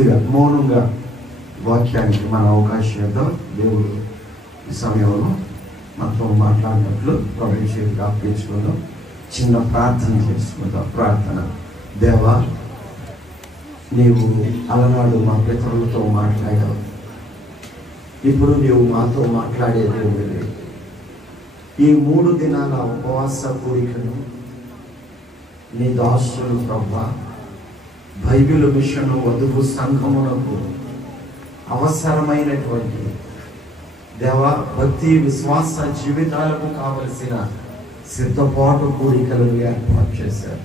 కొద్దిగా మౌనంగా వాక్యానికి మన అవకాశం ఏదో దేవుడు ఈ సమయంలో మనతో మాట్లాడినట్లు ప్రభు చేతికి అప్పగించుకుందాం. చిన్న ప్రార్థన చేసుకుందాం. ప్రార్థన. దేవా, నీవు అలనాడు మా పితరులతో మాట్లాడావు, ఇప్పుడు నీవు మాతో మాట్లాడే దేవుడివి. ఈ 3 దినాల ఉపవాస కూడికను నీ దాసులు ప్రభా బైబిల్ మిషన్ వధువు సంఘమునకు అవసరమైనటువంటి దేవా భక్తి విశ్వాస జీవితాలకు కావలసిన సిద్ధపాటు కూడికలను ఏర్పాటు చేశారు.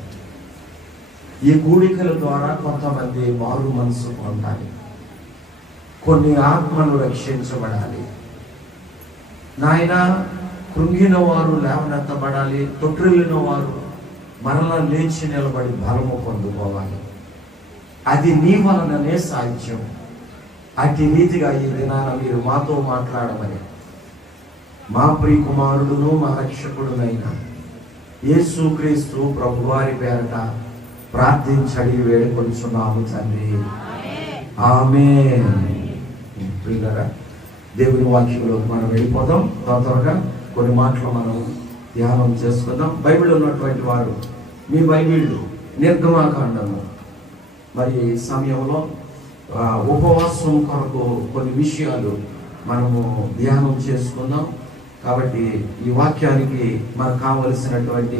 ఈ కూడికల ద్వారా కొంతమంది మారు మనసు పొందాలి, కొన్ని ఆత్మలు రక్షించబడాలి నాయన. కృంగిన వారు లేవనెత్తబడాలి, తొట్టిల్లిన వారు మరలా లేచి నిలబడి బలము పొందుకోవాలి. అది నీ వలననే సాధ్యం. అట్టి రీతిగా ఈ దినాన మీరు మాతో మాట్లాడమని మా ప్రియ కుమారుడును మా రక్షకుడునైన యేసుక్రీస్తు ప్రభువారి పేరట ప్రార్థించడి వేడుకొంచున్నాము తండ్రి. ఆమేన్. ప్రియులారా, దేవుని వాక్యంలోకి మనం వెళ్ళిపోదాం. త్వరగా కొన్ని మాటలు మనం ధ్యానం చేసుకుందాం. బైబిల్ ఉన్నటువంటి వారు మీ బైబిల్ నిర్గమాకాండము మరి సమయంలో ఉపవాసం కొరకు కొన్ని విషయాలు మనము ధ్యానం చేసుకుందాం. కాబట్టి ఈ వాక్యానికి మనకు కావలసినటువంటి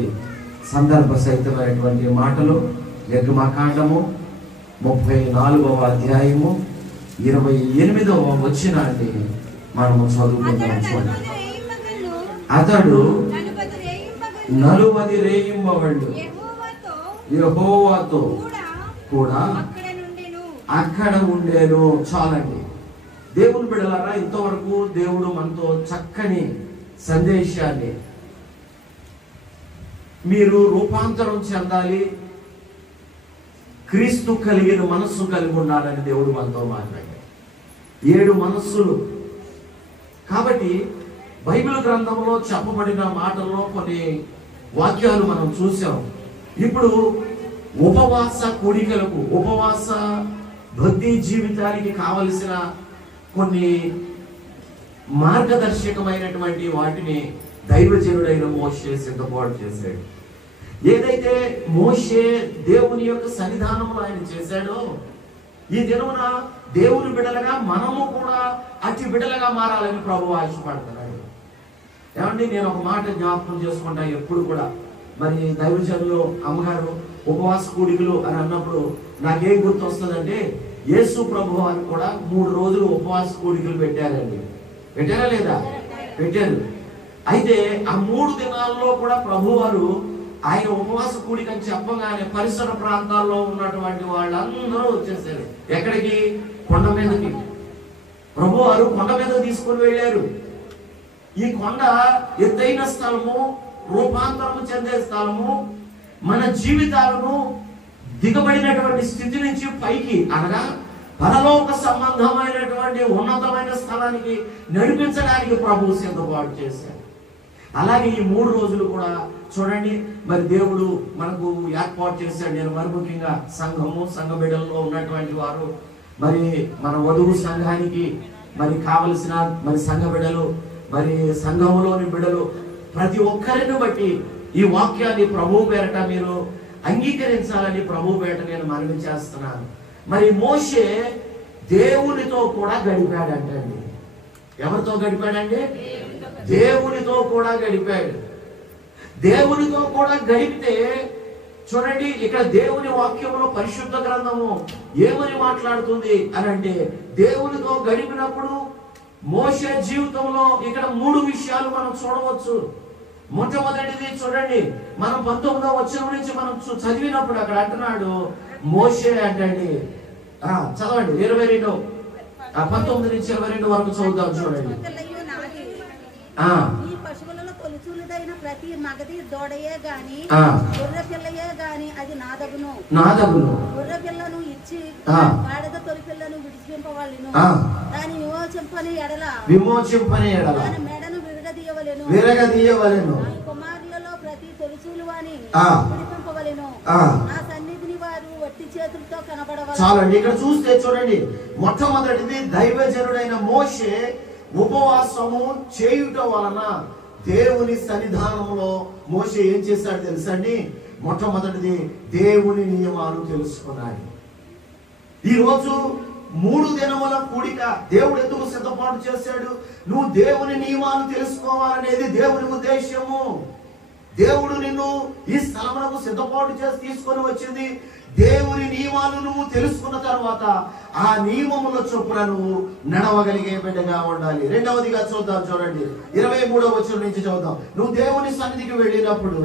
సందర్భ సహితమైనటువంటి మాటలు నిర్గమాకాండము 34వ అధ్యాయము 28వ వచనాన్ని మనము చదువుకుందాం. చూడండి. అతడు 40 రేయింబవళ్ళు యెహోవాతో కూడా అక్కడ ఉండేను. చాలండి దేవుని బిడ్డలారా, ఇంతవరకు దేవుడు మనతో చక్కని సందేశాన్ని, మీరు రూపాంతరం చెందాలి, క్రీస్తు కలిగిన మనస్సు కలిగి ఉండాలని దేవుడు మనతో మాట్లాడాడు. 7 మనస్సులు. కాబట్టి బైబిల్ గ్రంథంలో చెప్పబడిన మాటల్లో కొన్ని వాక్యాలు మనం చూసాం. ఇప్పుడు ఉపవాస కూడికలకు, ఉపవాస భక్తి జీవితానికి కావలసిన కొన్ని మార్గదర్శకమైనటువంటి వాటిని దైవజనుడైన మోషే సిద్ధపాటు చేశాడు. ఏదైతే మోషే దేవుని యొక్క సన్నిధానంలో ఆయన చేశాడో, ఈ దినమున దేవుని బిడ్డలుగా మనము కూడా అతి బిడ్డలుగా మారాలని ప్రభువు ఆశపడుతున్నాడు. ఏమండి, నేను ఒక మాట జ్ఞాపకం చేసుకుంటా ఎప్పుడు కూడా. మరి దైవజనులు అమ్మగారు ఉపవాస కూడికలు అని అన్నప్పుడు నాకేం గుర్తు వస్తుందంటే, యేసు ప్రభు వారు కూడా 3 రోజులు ఉపవాస కూడికలు పెట్టారండి. పెట్టారా లేదా? పెట్టారు. అయితే ఆ 3 దినాల్లో కూడా ప్రభు వారు ఆయన ఉపవాస కూడిక అని చెప్పగానే పరిసర ప్రాంతాల్లో ఉన్నటువంటి వాళ్ళందరూ వచ్చేసారు. ఎక్కడికి? కొండ మీదకి. ప్రభు వారు కొండ మీద తీసుకొని వెళ్ళారు. ఈ కొండ ఎత్తైన స్థలము, రూపాంతరము చెందే స్థలము, మన జీవితాలను దిగబడినటువంటి స్థితి నుంచి పైకి అనగా పరలోక సంబంధమైనటువంటి ఉన్నతమైన స్థలానికి నడిపించడానికి ప్రభువు సిద్ధపాటు చేశారు. అలాగే ఈ 3 రోజులు కూడా చూడండి, మరి దేవుడు మనకు ఏర్పాటు చేశాడు. నేను మరి ముఖ్యంగా సంఘము, సంఘ బిడ్డల్లో ఉన్నటువంటి వారు, మరి మన వధువు సంఘానికి మరి కావలసిన మరి సంఘ బిడ్డలు, మరి సంఘములోని బిడ్డలు, ప్రతి ఒక్కరిని బట్టి ఈ వాక్యాన్ని ప్రభు పేరట మీరు అంగీకరించాలని ప్రభు పేరట నేను మనవి చేస్తున్నాను. మరి మోషే దేవునితో కూడా గడిపాడంటండి. ఎవరితో గడిపాడండి? దేవునితో కూడా గడిపాడు. దేవునితో కూడా గడిపితే చూడండి, ఇక్కడ దేవుని వాక్యంలో పరిశుద్ధ గ్రంథము ఏమని మాట్లాడుతుంది అని అంటే, దేవునితో గడిపినప్పుడు మోషే జీవితంలో ఇక్కడ 3 విషయాలు మనం చూడవచ్చు. మొట్టమొదటిది చూడండి, మనం 19వ వచనం నుంచి మనం చదివినప్పుడు అక్కడ అంటున్నాడు మోషే అంటండి. చదవండి 22 19 నుంచి 22 వరకు చదువుదాం. చూడండి. ప్రతి మగది దూడయే గాని గొర్రె పిల్లయే గాని అది నాదగును. గొర్రె పిల్లను ఇచ్చి గాడిద తొలి పిల్లను విడిపింపవలెను. దాని విమోచింపని ఎడల దాని మెడను విరగదీయవలెను. కుమారులలో ప్రతి తొలిచూలు వాని విడిపింపవలెను. నా సన్నిధిని వారు వట్టి చేతులతో కనబడవలెను. చాలండి. ఇక్కడ చూస్తే చూడండి, మొట్టమొదటిది దైవజనుడైన మోషే ఉపవాసము చేయుట వలన దేవుని సన్నిధానంలో మోషే ఏం చేశాడు తెలుసండి? మొట్టమొదటిది దేవుని నియమాలు తెలుసుకున్నాడు. ఈరోజు 3 దినముల కూడిక దేవుడు ఎందుకు సిద్ధపాటు చేశాడు? నువ్వు దేవుని నియమాలు తెలుసుకోవాలనేది దేవుని ఉద్దేశము. దేవుడు నిన్ను ఈ స్థలమునకు సిద్ధపాటు చేసి తీసుకొని వచ్చింది. దేవుని నియమాలు నువ్వు తెలుసుకున్న తర్వాత ఆ నియమముల చొప్పున నువ్వు నడవగలిగే బిడ్డగా ఉండాలి. రెండవదిగా చూద్దాం, చూడండి 23వ వచనం నుంచి చదువుదాం. నువ్వు దేవుని సన్నిధికి వెళ్ళినప్పుడు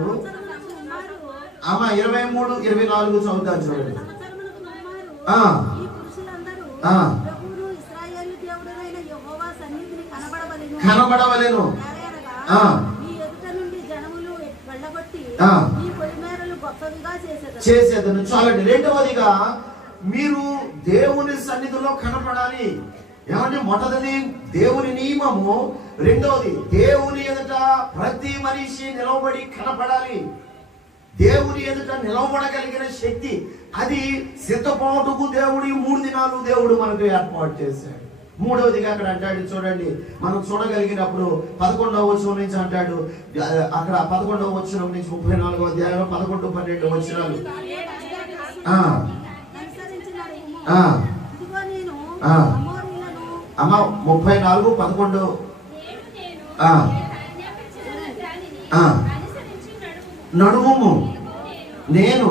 23, 24 చదువుతాం చూడండి. కనబడవలెను. చేసేదను. చాలండి. రెండవదిగా మీరు దేవుని సన్నిధిలో కనపడాలి. ఏమంటే మొదటిది దేవుని నియమము, రెండవది దేవుని ఎదుట ప్రతి మనిషి నిలవబడి కనపడాలి. దేవుని ఎదుట నిలవబడగలిగిన శక్తి, అది సిద్ధపాటుకు దేవుడు 3 దినాలు దేవుడు మనకు ఏర్పాటు చేశాడు. మూడవదిగా అక్కడ అంటాడు చూడండి, మనం చూడగలిగినప్పుడు 11వ వచనం నుంచి అంటాడు, అక్కడ 11వ వచనం నుంచి 34వ అధ్యాయం 11, 12 వచనాలు. 34, 11 నడుము నేను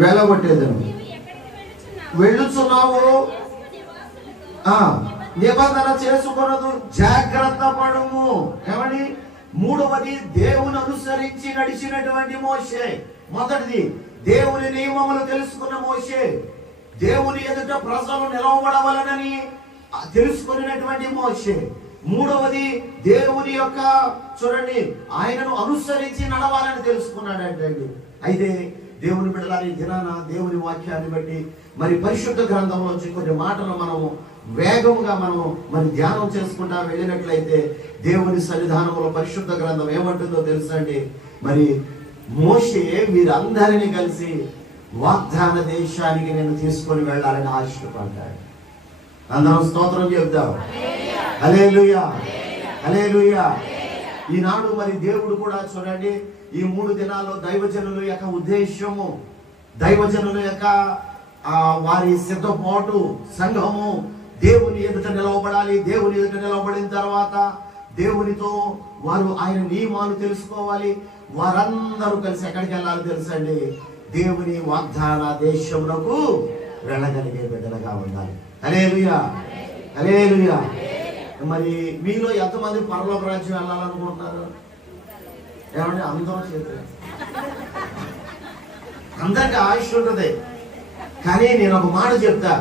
వెళ్ళగొట్టేదను. వెళ్ళుచున్నావు, నిబంధన చేసుకొనదు, జాగ్రత్త పడుము. ఏమని? మూడవది దేవుని అనుసరించి నడిచినటువంటి మోషే. మొదటిది దేవుని నియమములు తెలుసుకున్న మోషే, దేవుని ఎదుట ప్రజలు నిలవబడవలనని తెలుసుకున్నటువంటి మోషే. మూడవది దేవుని యొక్క చూడండి ఆయనను అనుసరించి నడవాలని తెలుసుకున్నాడంటే. అయితే దేవుని బిడ్డలారి దినాన దేవుని వాక్యాన్ని బట్టి మరి పరిశుద్ధ గ్రంథంలోంచి కొన్ని మాటలు మనము వేగముగా మనము మరి ధ్యానం చేసుకుంటా వెళ్ళినట్లయితే దేవుని సన్నిధానంలో పరిశుద్ధ గ్రంథం ఏమంటుందో తెలుసండి. మరి మోషే వీరందరినీ కలిసి వాగ్దాన దేశానికి నేను తీసుకొని వెళ్ళాలని ఆశపడ్డాడు. అందరం స్తోత్రం చెప్తాం. హల్లెలూయా, హల్లెలూయా. ఈనాడు మరి దేవుడు కూడా చూడండి ఈ 3 దినాల్లో దైవజనుల యొక్క ఉద్దేశము, దైవజనుల యొక్క వారి సిద్ధపాటు, సంఘము దేవుని ఎదుట నిలవబడాలి. దేవుని ఎదుట నిలవబడిన తర్వాత దేవునితో వారు ఆయన నియమాలు తెలుసుకోవాలి. వారందరూ కలిసి ఎక్కడికి వెళ్ళాలి తెలుసండి? దేవుని వాగ్దాన దేశమునకు వెళ్ళగలిగే బిడ్డలుగా ఉండాలి. హల్లెలూయా, హల్లెలూయా. మరి మీలో ఎంతమంది పరలోక రాజ్యం వెళ్ళాలనుకుంటున్నారు? ఏమంటే అందరూ చేతులు, అందరికి ఆయుష్ ఉంటుంది. కానీ నేను ఒక మాట చెప్తా,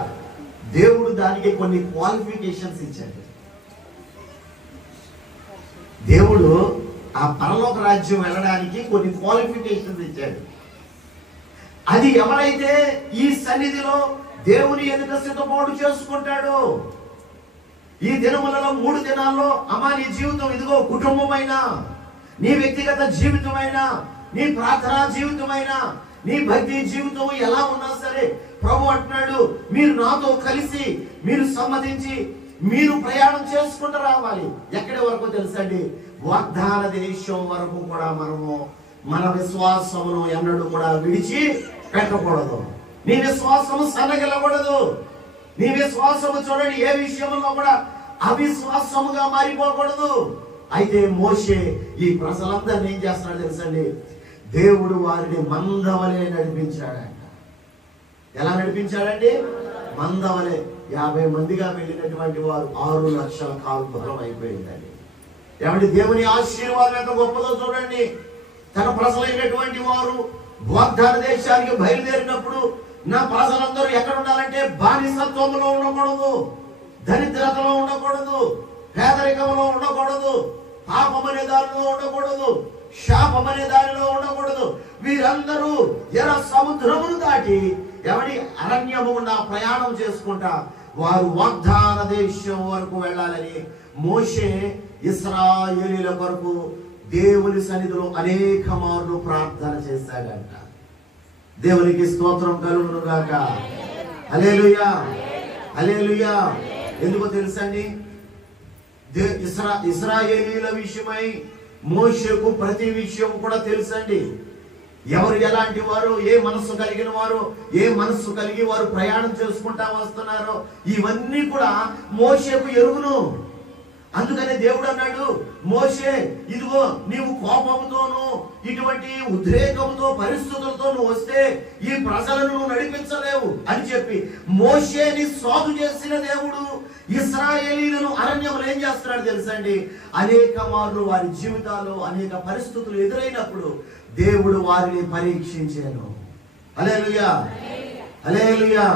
దేవుడు దానికి కొన్ని క్వాలిఫికేషన్స్ ఇచ్చాడు. దేవుడు ఆ పరలోక రాజ్యం వెళ్ళడానికి కొన్ని క్వాలిఫికేషన్స్ ఇచ్చాడు. అది ఎవరైతే ఈ సన్నిధిలో దేవుని ఎదుట సిద్ధపాటు చేసుకుంటాడో, ఈ దినములలో 3 దినాల్లో అమ్మా నీ జీవితం ఇదిగో, కుటుంబమైనా, నీ వ్యక్తిగత జీవితమైనా, నీ ప్రార్థనా జీవితమైనా, నీ భక్తి జీవితం ఎలా ఉన్నా సరే ప్రభు అంటున్నాడు, మీరు నాతో కలిసి మీరు సమ్మతించి మీరు ప్రయాణం చేసుకుంటూ రావాలి. ఎక్కడి వరకు తెలుసండి? వాగ్దాన దేశం వరకు కూడా మనము మన విశ్వాసమును ఎన్నడూ కూడా విడిచి పెట్టకూడదు. నీ విశ్వాసము సన్నగిల్లకూడదు. నీ విశ్వాసము చూడండి ఏ విషయంలో కూడా అవిశ్వాసముగా మారిపోకూడదు. అయితే మోషే ఈ ప్రజలందరినీ ఏం చేస్తున్నాడు తెలుసండి? దేవుడు వారిని మందవలే నడిపించాడంట. ఎలా నడిపించాడండి? మందవలే. 50 మందిగా వెళ్ళినటువంటి వారు 6 లక్షల కాలు దూరం అయిపోయిందండి. ఏమంటే దేవుని ఆశీర్వాదం ఎంత గొప్పదో చూడండి. తన ప్రజలైనటువంటి వారు వాగ్దాన దేశానికి బయలుదేరినప్పుడు నా ప్రజలందరూ ఎక్కడ ఉండాలంటే బానిసత్వంలో ఉండకూడదు, దరిద్రతలో ఉండకూడదు, పేదరికంలో ఉండకూడదు, పాపం అనే దారిలో ఉండకూడదు, శాపం అనే దారిలో ఉండకూడదు. వీరందరూ ఎర్ర సముద్రమును దాటి ఎవరి అరణ్యము గుండా ప్రయాణం చేసుకుంటా వారు వాగ్దాన దేశం వరకు వెళ్ళాలని మోషే ఇశ్రాయేలీయుల కొరకు దేవుని సన్నిధిలో అనేక మార్లు ప్రార్థన చేశాడంట. దేవునికి స్తోత్రం కలుగును గాక. హల్లెలూయా, హల్లెలూయా. ఎందుకో తెలుసండి, ఇశ్రాయేలీయుల విషయమై మోషేకు ప్రతి విషయం కూడా తెలుసండి. ఎవరు ఎలాంటి వారు, ఏ మనస్సు కలిగిన వారు, ఏ మనస్సు కలిగి వారు ప్రయాణం చేసుకుంటా వస్తున్నారో ఇవన్నీ కూడా మోషేకు ఎరుగును. అందుకనే దేవుడు అన్నాడు, మోషే ఇదిగో నీవు కోపంతోను ఇటువంటి ఉద్రేకంతో పరిస్థితులతో నువ్వు వస్తే ఈ ప్రజలను నువ్వు నడిపించలేవు అని చెప్పి మోషేని సాధు చేసిన దేవుడు ఇశ్రాయేలీయులను అరణ్యంలో ఏం చేస్తున్నాడు తెలుసండి, అనేక మార్లు వారి జీవితాల్లో అనేక పరిస్థితులు ఎదురైనప్పుడు దేవుడు వారిని పరీక్షించాను. హల్లెలూయా, హల్లెలూయా.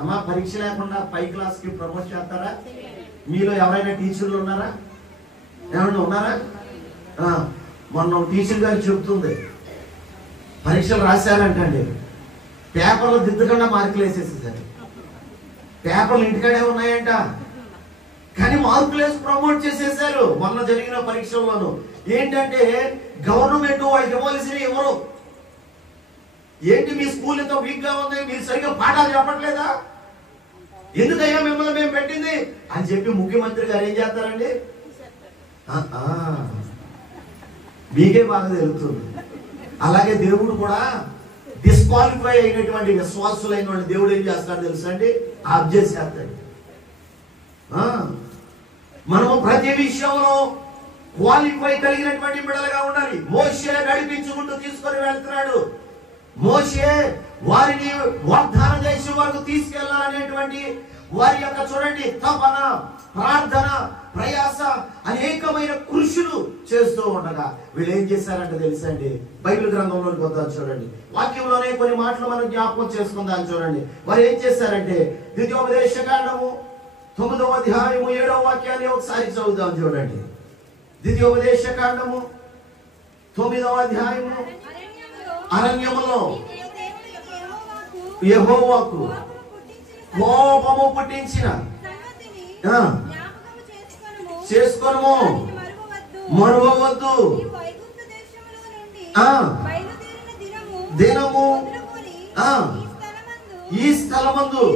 అమ్మా, పరీక్ష లేకుండా పై క్లాస్ కి ప్రమోట్ చేస్తారా? మీలో ఎవరైనా టీచర్లు ఉన్నారా? ఏమన్నా ఉన్నారా? మొన్న టీచర్ గారు చెప్తుంది, పరీక్షలు రాశారంటండి, పేపర్లు దిద్దకుండా మార్కులు వేసేసేసారు. పేపర్లు ఇంటికాడే ఉన్నాయంట, కానీ మార్కులు వేసి ప్రమోట్ చేసేసారు. మొన్న జరిగిన పరీక్షల్లోనూ ఏంటంటే గవర్నమెంట్ వాళ్ళకి ఇవ్వాల్సిన ఎవరు, ఏంటి మీ స్కూల్ ఎంతో వీక్ గా ఉంది, మీరు సరిగ్గా పాఠాలు చెప్పట్లేదా, ఎందుకయ్యా మిమ్మల్ని మేము పెట్టింది అని చెప్పి ముఖ్యమంత్రి గారు ఏం చేస్తారండి, మీకే బాగా తెలుస్తుంది. అలాగే దేవుడు కూడా డిస్క్వాలిఫై అయినటువంటి విశ్వాసులైన దేవుడు ఏం చేస్తాడు తెలుసా అండి, ఆఫ్ చేసేస్తాడు. మనము ప్రతి విషయంలో క్వాలిఫై కలిగినటువంటి బిడ్డలుగా ఉండాలి. మోషే నడిపించుకుంటూ తీసుకొని వెళ్తున్నాడు. మోషే వారిని వాగ్దాన దేశం వరకు తీసుకెళ్లాలనేటువంటి వారి యొక్క చూడండి తపన, ప్రార్థన, ప్రయాస, అనేకమైన కృషులు చేస్తూ ఉండగా వీళ్ళు ఏం చేశారంటే తెలుసండి, బైబిల్ గ్రంథంలోకి వద్దాం చూడండి. వాక్యంలోనే కొన్ని మాటలు మనం జ్ఞాపకం చేసుకుందాం చూడండి. వారు ఏం చేశారంటే ద్వితీయోపదేశకాండము 9వ అధ్యాయము 7వ వాక్యాన్ని ఒకసారి చదువుదాం చూడండి. ద్వితీయోపదేశకాండము 9వ అధ్యాయము అరణ్యములో యెహోవాకు కోపము పుట్టించిన చేసుకొనుము, మరువవద్దు. దినము ఈ స్థలమందు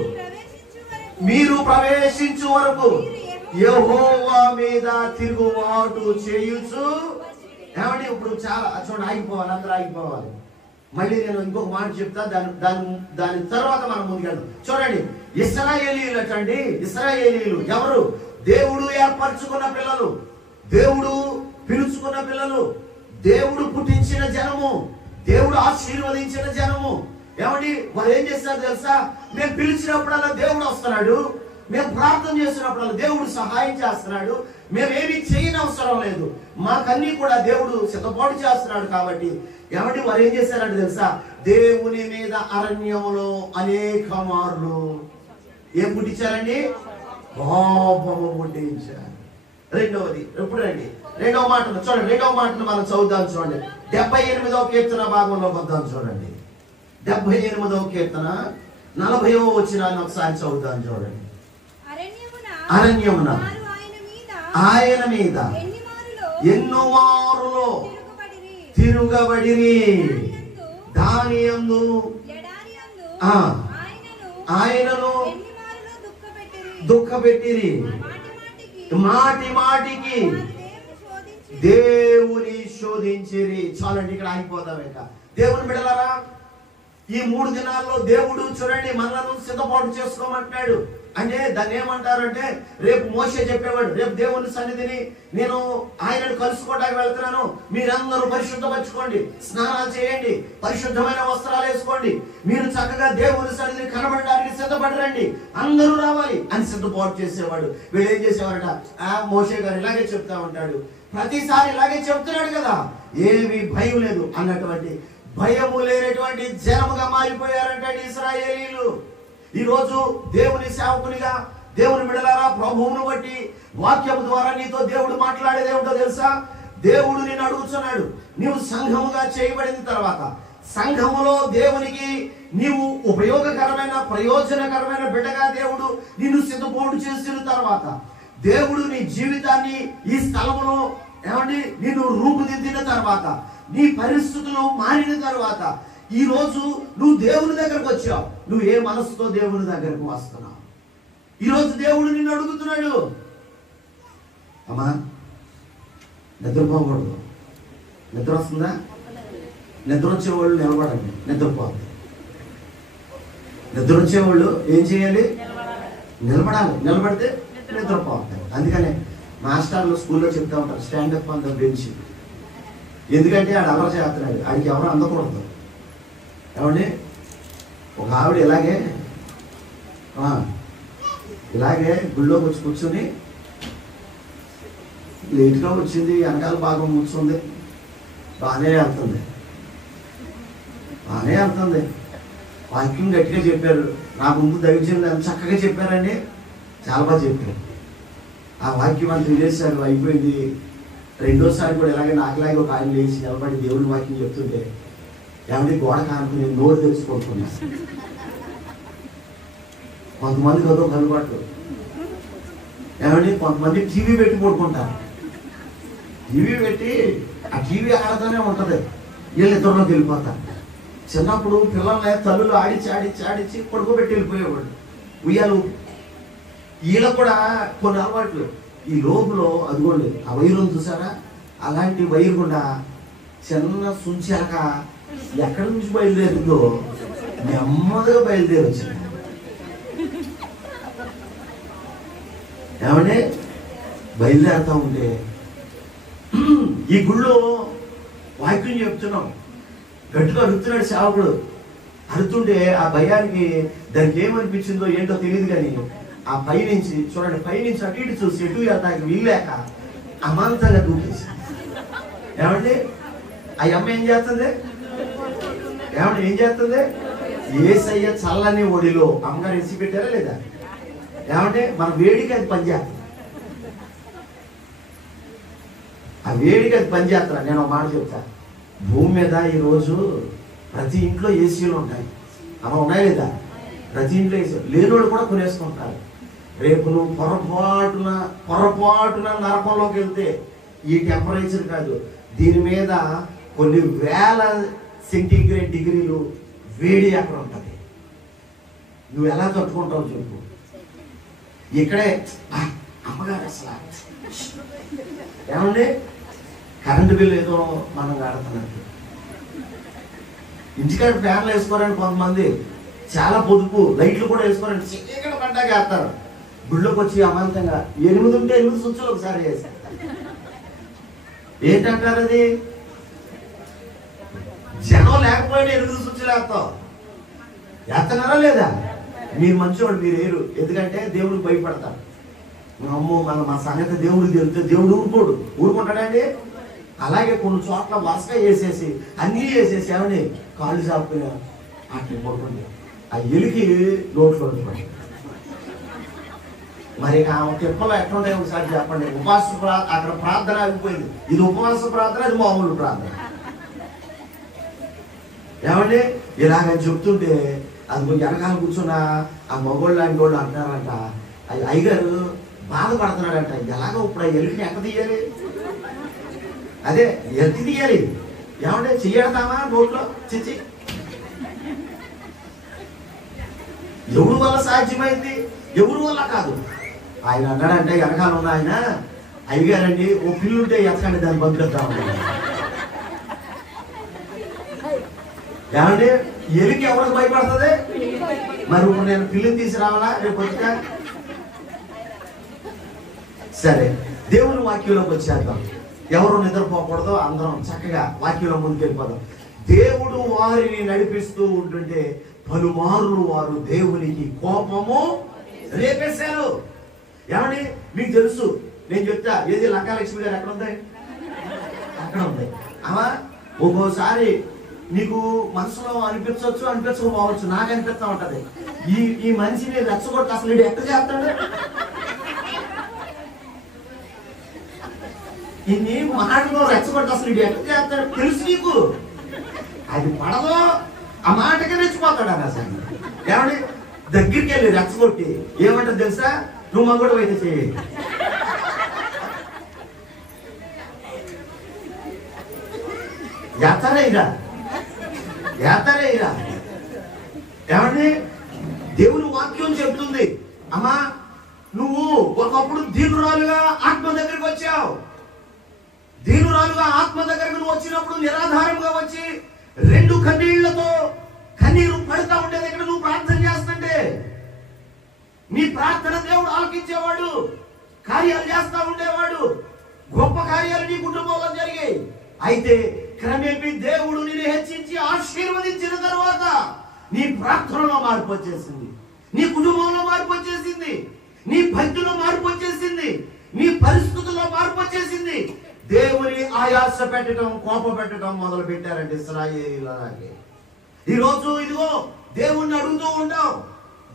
మీరు ప్రవేశించు వరకు యెహోవా మీద తిరుగుబాటు చేయుచు. ఏమండి, ఇప్పుడు చాలా చూడండి, ఆగిపోవాలి, అందరూ ఆగిపోవాలి. మళ్ళీ నేను ఇంకొక మాట చెప్తా, దాని తర్వాత మనం ముందుకెళ్దాం. చూడండి, ఇశ్రాయేలీయులు అటండి, ఇశ్రాయేలీయులు ఎవరు? దేవుడు ఏర్పరచుకున్న పిల్లలు, దేవుడు పిలుచుకున్న పిల్లలు, దేవుడు పుట్టించిన జనము, దేవుడు ఆశీర్వదించిన జనము. ఏమండి, వారు ఏం చేస్తారు తెలుసా, మేము పిలిచినప్పుడల్లా దేవుడు వస్తున్నాడు, మేము ప్రార్థన చేసినప్పుడల్లా దేవుడు సహాయం చేస్తున్నాడు, మేమేమి చేయనవసరం లేదు, మాకన్నీ కూడా దేవుడు సిద్ధపాటు చేస్తున్నాడు. కాబట్టి ఏమంటే వారు ఏం చేశారంటే తెలుసా, దేవుని మీద అరణ్యంలో అనేక మార్లు ఏం పుట్టించారండి, కోపము పుట్టించారు. రెండవది ఎప్పుడండి, రెండవ మాటను చూడండి, రెండవ మాటను మనం చదువుదాం చూడండి. 78వ కీర్తన భాగంలో వద్దాం చూడండి. 78వ కీర్తన 40వ వచనాన్ని ఒకసారి చదువుదాం చూడండి. అరణ్యమున ఆయన మీద ఎన్నో మారులో తిరుగబడిరి, దాని యందు ఆయనను దుఃఖపెట్టిరి, మాటి మాటికి దేవుని శోధించిరి. చాలండి, ఇక్కడ ఆగిపోతాం. ఇక దేవుని బిడ్డలారా, ఈ 3 దినాల్లో దేవుడు చూడండి మనలను సిద్ధపాటు చేసుకోమంటున్నాడు. అంటే దాన్ని ఏమంటారంటే, రేపు మోషే చెప్పేవాడు, రేపు దేవుని సన్నిధిని నేను ఆయనను కలుసుకోవడానికి వెళ్తున్నాను, మీరందరూ పరిశుద్ధపరచుకోండి, స్నానాలు చేయండి, పరిశుద్ధమైన వస్త్రాలు వేసుకోండి, మీరు చక్కగా దేవుని సన్నిధిని కనబడడానికి సిద్ధపడరండి, అందరూ రావాలి అని సిద్ధపాటు చేసేవాడు. వీళ్ళు ఏం చేసేవారట, మోషే గారు ఇలాగే చెప్తా ఉంటాడు, ప్రతిసారి ఇలాగే చెప్తున్నాడు కదా, ఏమీ భయం లేదు అన్నటువంటి, భయము లేనటువంటి జనముగా మారిపోయారంటే ఇశ్రాయేలీయులు. ఈ రోజు దేవుని సేవకునిగా, దేవుని బిడ్డలారా, ప్రభువును బట్టి వాక్యం ద్వారా నీతో దేవుడు మాట్లాడేది ఏమిటో తెలుసా? దేవుడు నిన్ను అడుగుతున్నాడు, నీవు సంఘముగా చేయబడిన తర్వాత, సంఘములో దేవునికి నీవు ఉపయోగకరమైన ప్రయోజనకరమైన బిడ్డగా దేవుడు నిన్ను సిద్ధపాటు చేసిన తర్వాత, దేవుడు నీ జీవితాన్ని ఈ స్థలంలో ఏమండి నిన్ను రూపుదిద్దిన తర్వాత, నీ పరిస్థితులు మారిన తర్వాత, ఈ రోజు నువ్వు దేవుని దగ్గరకు వచ్చావు. నువ్వు ఏ మనసుతో దేవుని దగ్గరకు వస్తున్నావు? ఈరోజు దేవుడు నిన్ను అడుగుతున్నాడు, అమ్మా నిద్రపోకూడదు. నిద్ర వస్తుందా? నిద్ర వచ్చేవాళ్ళు నిలబడండి, నిద్రపోవాలి. నిద్ర వచ్చేవాళ్ళు ఏం చేయాలి? నిలబడాలి. నిలబడితే నిద్రపోవాలి. అందుకనే మాస్టర్లు స్కూల్లో చెప్తా ఉంటారు, స్టాండప్ ఆన్ ద బెంచ్. ఎందుకంటే ఆడు అలర చేస్తున్నాడు, ఆడికి ఎవరు అందకూడదు. ఏమండి, ఒక ఆవిడ ఇలాగే గుళ్ళోకి వచ్చి కూర్చొని లేట్గా వచ్చింది, వెనకాల భాగం కూర్చుంది, బాగానే వెళ్తుంది. వాక్యం గట్టిగా చెప్పారు. నా ముందు దైవజనులు చక్కగా చెప్పారండి, చాలా బాగా చెప్పారు. ఆ వాక్యం అంత వినేశారు, అయిపోయింది. రెండోసారి కూడా ఇలాగే నాకులాగే ఒక ఆయన లేచి నిలబడి దేవుని వాక్యం చెప్తుంటే ఏమంటే గోడ కానుకుని నోరు తెలుసుకుంటున్నా. కొంతమందికి అదో అలవాటు. ఏమండి, కొంతమంది టీవీ పెట్టి పడుకుంటారు. టీవీ పెట్టి ఆ టీవీ ఆడుతూనే ఉంటుంది, వీళ్ళు ఇద్దరులోకి వెళ్ళిపోతారు. చిన్నప్పుడు పిల్లల్ని తల్లులు ఆడిచి పడుకోబెట్టి వెళ్ళిపోయేవాడు ఉయ్యాలు. వీళ్ళకు కూడా కొన్ని అలవాట్లు. ఈ లోపులో అదిగోండి ఆ వైరు చూసారా, అలాంటి వైరు కూడా చిన్న సుంచాక ఎక్కడి నుంచి బయలుదేరిందో నెమ్మదిగా బయలుదేరి వచ్చింది. ఏమంటే బయలుదేరుతా ఉంటే ఈ గుళ్ళో వాక్యం చెప్తున్నాం, గట్టిగా అరుతున్నాడు సేవకుడు. అరుతుంటే ఆ భయానికి దానికి ఏమనిపించిందో ఏంటో తెలియదు, కానీ ఆ పైనుంచి చూడండి, పైనుంచి అటు ఇటు చూసి ఎటు వెళ్తాకి వీల్లేక అమాంతంగా దూకేసి. ఏమంటే ఆ అమ్మ ఏం చేస్తుంది? యేసయ్య చల్లని ఒడిలో అమ్మగారు వేసి పెట్టారా లేదా? ఏమంటే మన వేడికి అది పనిచేస్తుంది. ఆ వేడికి అది పనిచేస్తా. నేను ఒక మాట చెప్తా, భూమి మీద ఈరోజు ప్రతి ఇంట్లో ఏసీలు ఉంటాయి. అమ్మ ఉన్నాయి లేదా? ప్రతి ఇంట్లో ఏసీ. లేనోళ్ళు కూడా కొనేసుకుంటారు. రేపు నువ్వు పొరపాటున నరకంలోకి వెళ్తే ఈ టెంపరేచర్ కాదు, దీని మీద కొన్ని వేల సెంటీగ్రేడ్ డిగ్రీలు వేడి అక్కడ ఉంటుంది. నువ్వు ఎలా తట్టుకుంటావు చెప్పు. ఇక్కడే అమ్మగారు అసలు ఏమండి కరెంటు బిల్లు ఏదో మనం కడుతున్నట్టు. ఇంటికాడ ఫ్యాన్లు వేసుకోరండి కొంతమంది, చాలా పొదుపు. లైట్లు కూడా వేసుకోరండి, చీకటి పడ్డాక వేస్తారు. గుళ్ళోకి వచ్చి అమాంతంగా 8 ఉంటే 8 స్విచ్లు ఒకసారి వేస్తారు. ఏంటంటారు అది? జనం లేకపోయినా 8 స్విచ్లు వేస్తావు. వేస్తున్నారా లేదా? మీరు మంచివాడు, మీరు వేరు. ఎందుకంటే దేవుడికి భయపడతారు. అమ్మో మా సంగతి దేవుడికి తెలిస్తే దేవుడు ఊరుకుంటాడండి. అలాగే కొన్ని చోట్ల వరుసగా వేసేసి అన్నీ వేసేసి ఏమని కాళ్ళు చాపుకుని అట్లా పడుకుంది. ఆ ఎలికి నోట్లో పడి మరి ఆ తిప్పలో ఎట్లుంటాయి ఒకసారి చెప్పండి. అక్కడ ప్రార్థన ఆగిపోయింది. ఇది ఉపవాస ప్రార్థన, అది మామూలు ప్రార్థన. ఏమండి ఇలాగని చెప్తుంటే అది వెనకాల కూర్చున్న ఆ మగోళ్ళు లాంటి వాళ్ళు అంటున్నారంట, అయ్యగారు బాధపడుతున్నాడంట. ఎలాగో ఇప్పుడు ఆ ఎలికి ఎక్క తీయాలి? అదే ఎత్తి తీయాలి. ఏమంటే చెయ్యడతామా నోట్లో? చిచ్చి, ఎవరి వల్ల సాధ్యమైంది? ఎవరి వల్ల కాదు. ఆయన అన్నాడంటే వెనకాల ఉన్న ఆయన, అయ్యగారండి ఓ పిల్లుంటే ఎత్తకండి దాన్ని పంపిస్తామని. ఏమంటే ఎలికి ఎవరికి భయపడుతుంది? మరి ఇప్పుడు నేను పిల్లిని తీసుకురావాలా రేపు వచ్చా? సరే, దేవుని వాక్యంలోకి వచ్చేద్దాం. ఎవరు నిద్రపోకూడదో అందరం చక్కగా వాక్యంలో ముందుకెళ్ళిపోదాం. దేవుడు వారిని నడిపిస్తూ ఉంటుంటే పలుమార్లు వారు దేవునికి కోపము రేపేశారు. ఏమని మీకు తెలుసు, నేను చెప్తా. ఏది లంకాలక్ష్మి గారు ఎక్కడ ఉంది? అక్కడ ఉంది. అమ్మా ఒక్కోసారి నీకు మనసులో అనిపించకపోవచ్చు, నాకు అనిపిస్తా ఉంటది. ఈ మనిషిని రెచ్చగొట్టి అసలు వీడు ఎక్కడ చేస్తాడు? ఇన్ని మాటలో రెచ్చగొట్టి అసలు వీడు ఎక్కడ చేస్తాడు తెలుసు నీకు. అది పడదో ఆ మాటకే రెచ్చిపోతాడు అని అసలు. ఏమండి దగ్గరికి వెళ్ళి రెచ్చగొట్టి ఏమంటారు తెలుసా? నువ్వు మగడు అయితే చేయి. యాతరైరా ఏమండి? దేవుని వాక్యం చెప్తుంది, అమ్మా నువ్వు ఒకప్పుడు దీనురాలుగా ఆత్మ దగ్గరికి వచ్చావు. దీనురాలుగా ఆత్మ దగ్గరకు నువ్వు వచ్చినప్పుడు నిరాధారంగా వచ్చి 2 కన్నీళ్లతో కన్నీరు పడుతూ ఉండే దగ్గర నువ్వు ప్రార్థన చేస్తుంటే నీ ప్రార్థన దేవుడు ఆలకించేవాడు, కార్యాలు చేస్తా ఉండేవాడు. గొప్ప కార్యాలు నీ కుటుంబంలో జరిగాయి. అయితే క్రమేపీ దేవుడు నిన్ను హెచ్చించి ఆశీర్వదించిన తర్వాత నీ ప్రార్థనలో మార్పు వచ్చేసింది, నీ కుటుంబంలో మార్పు వచ్చేసింది, నీ భక్తిలో మార్పు వచ్చేసింది, నీ పరిస్థితుల్లో మార్పు వచ్చేసింది. దేవుని ఆయాస పెట్టడం, కోప పెట్టడం మొదలు పెట్టారంటే ఇశ్రాయేలీయులాగే. ఈరోజు ఇదిగో దేవుణ్ణి అడుగుతూ ఉంటావు,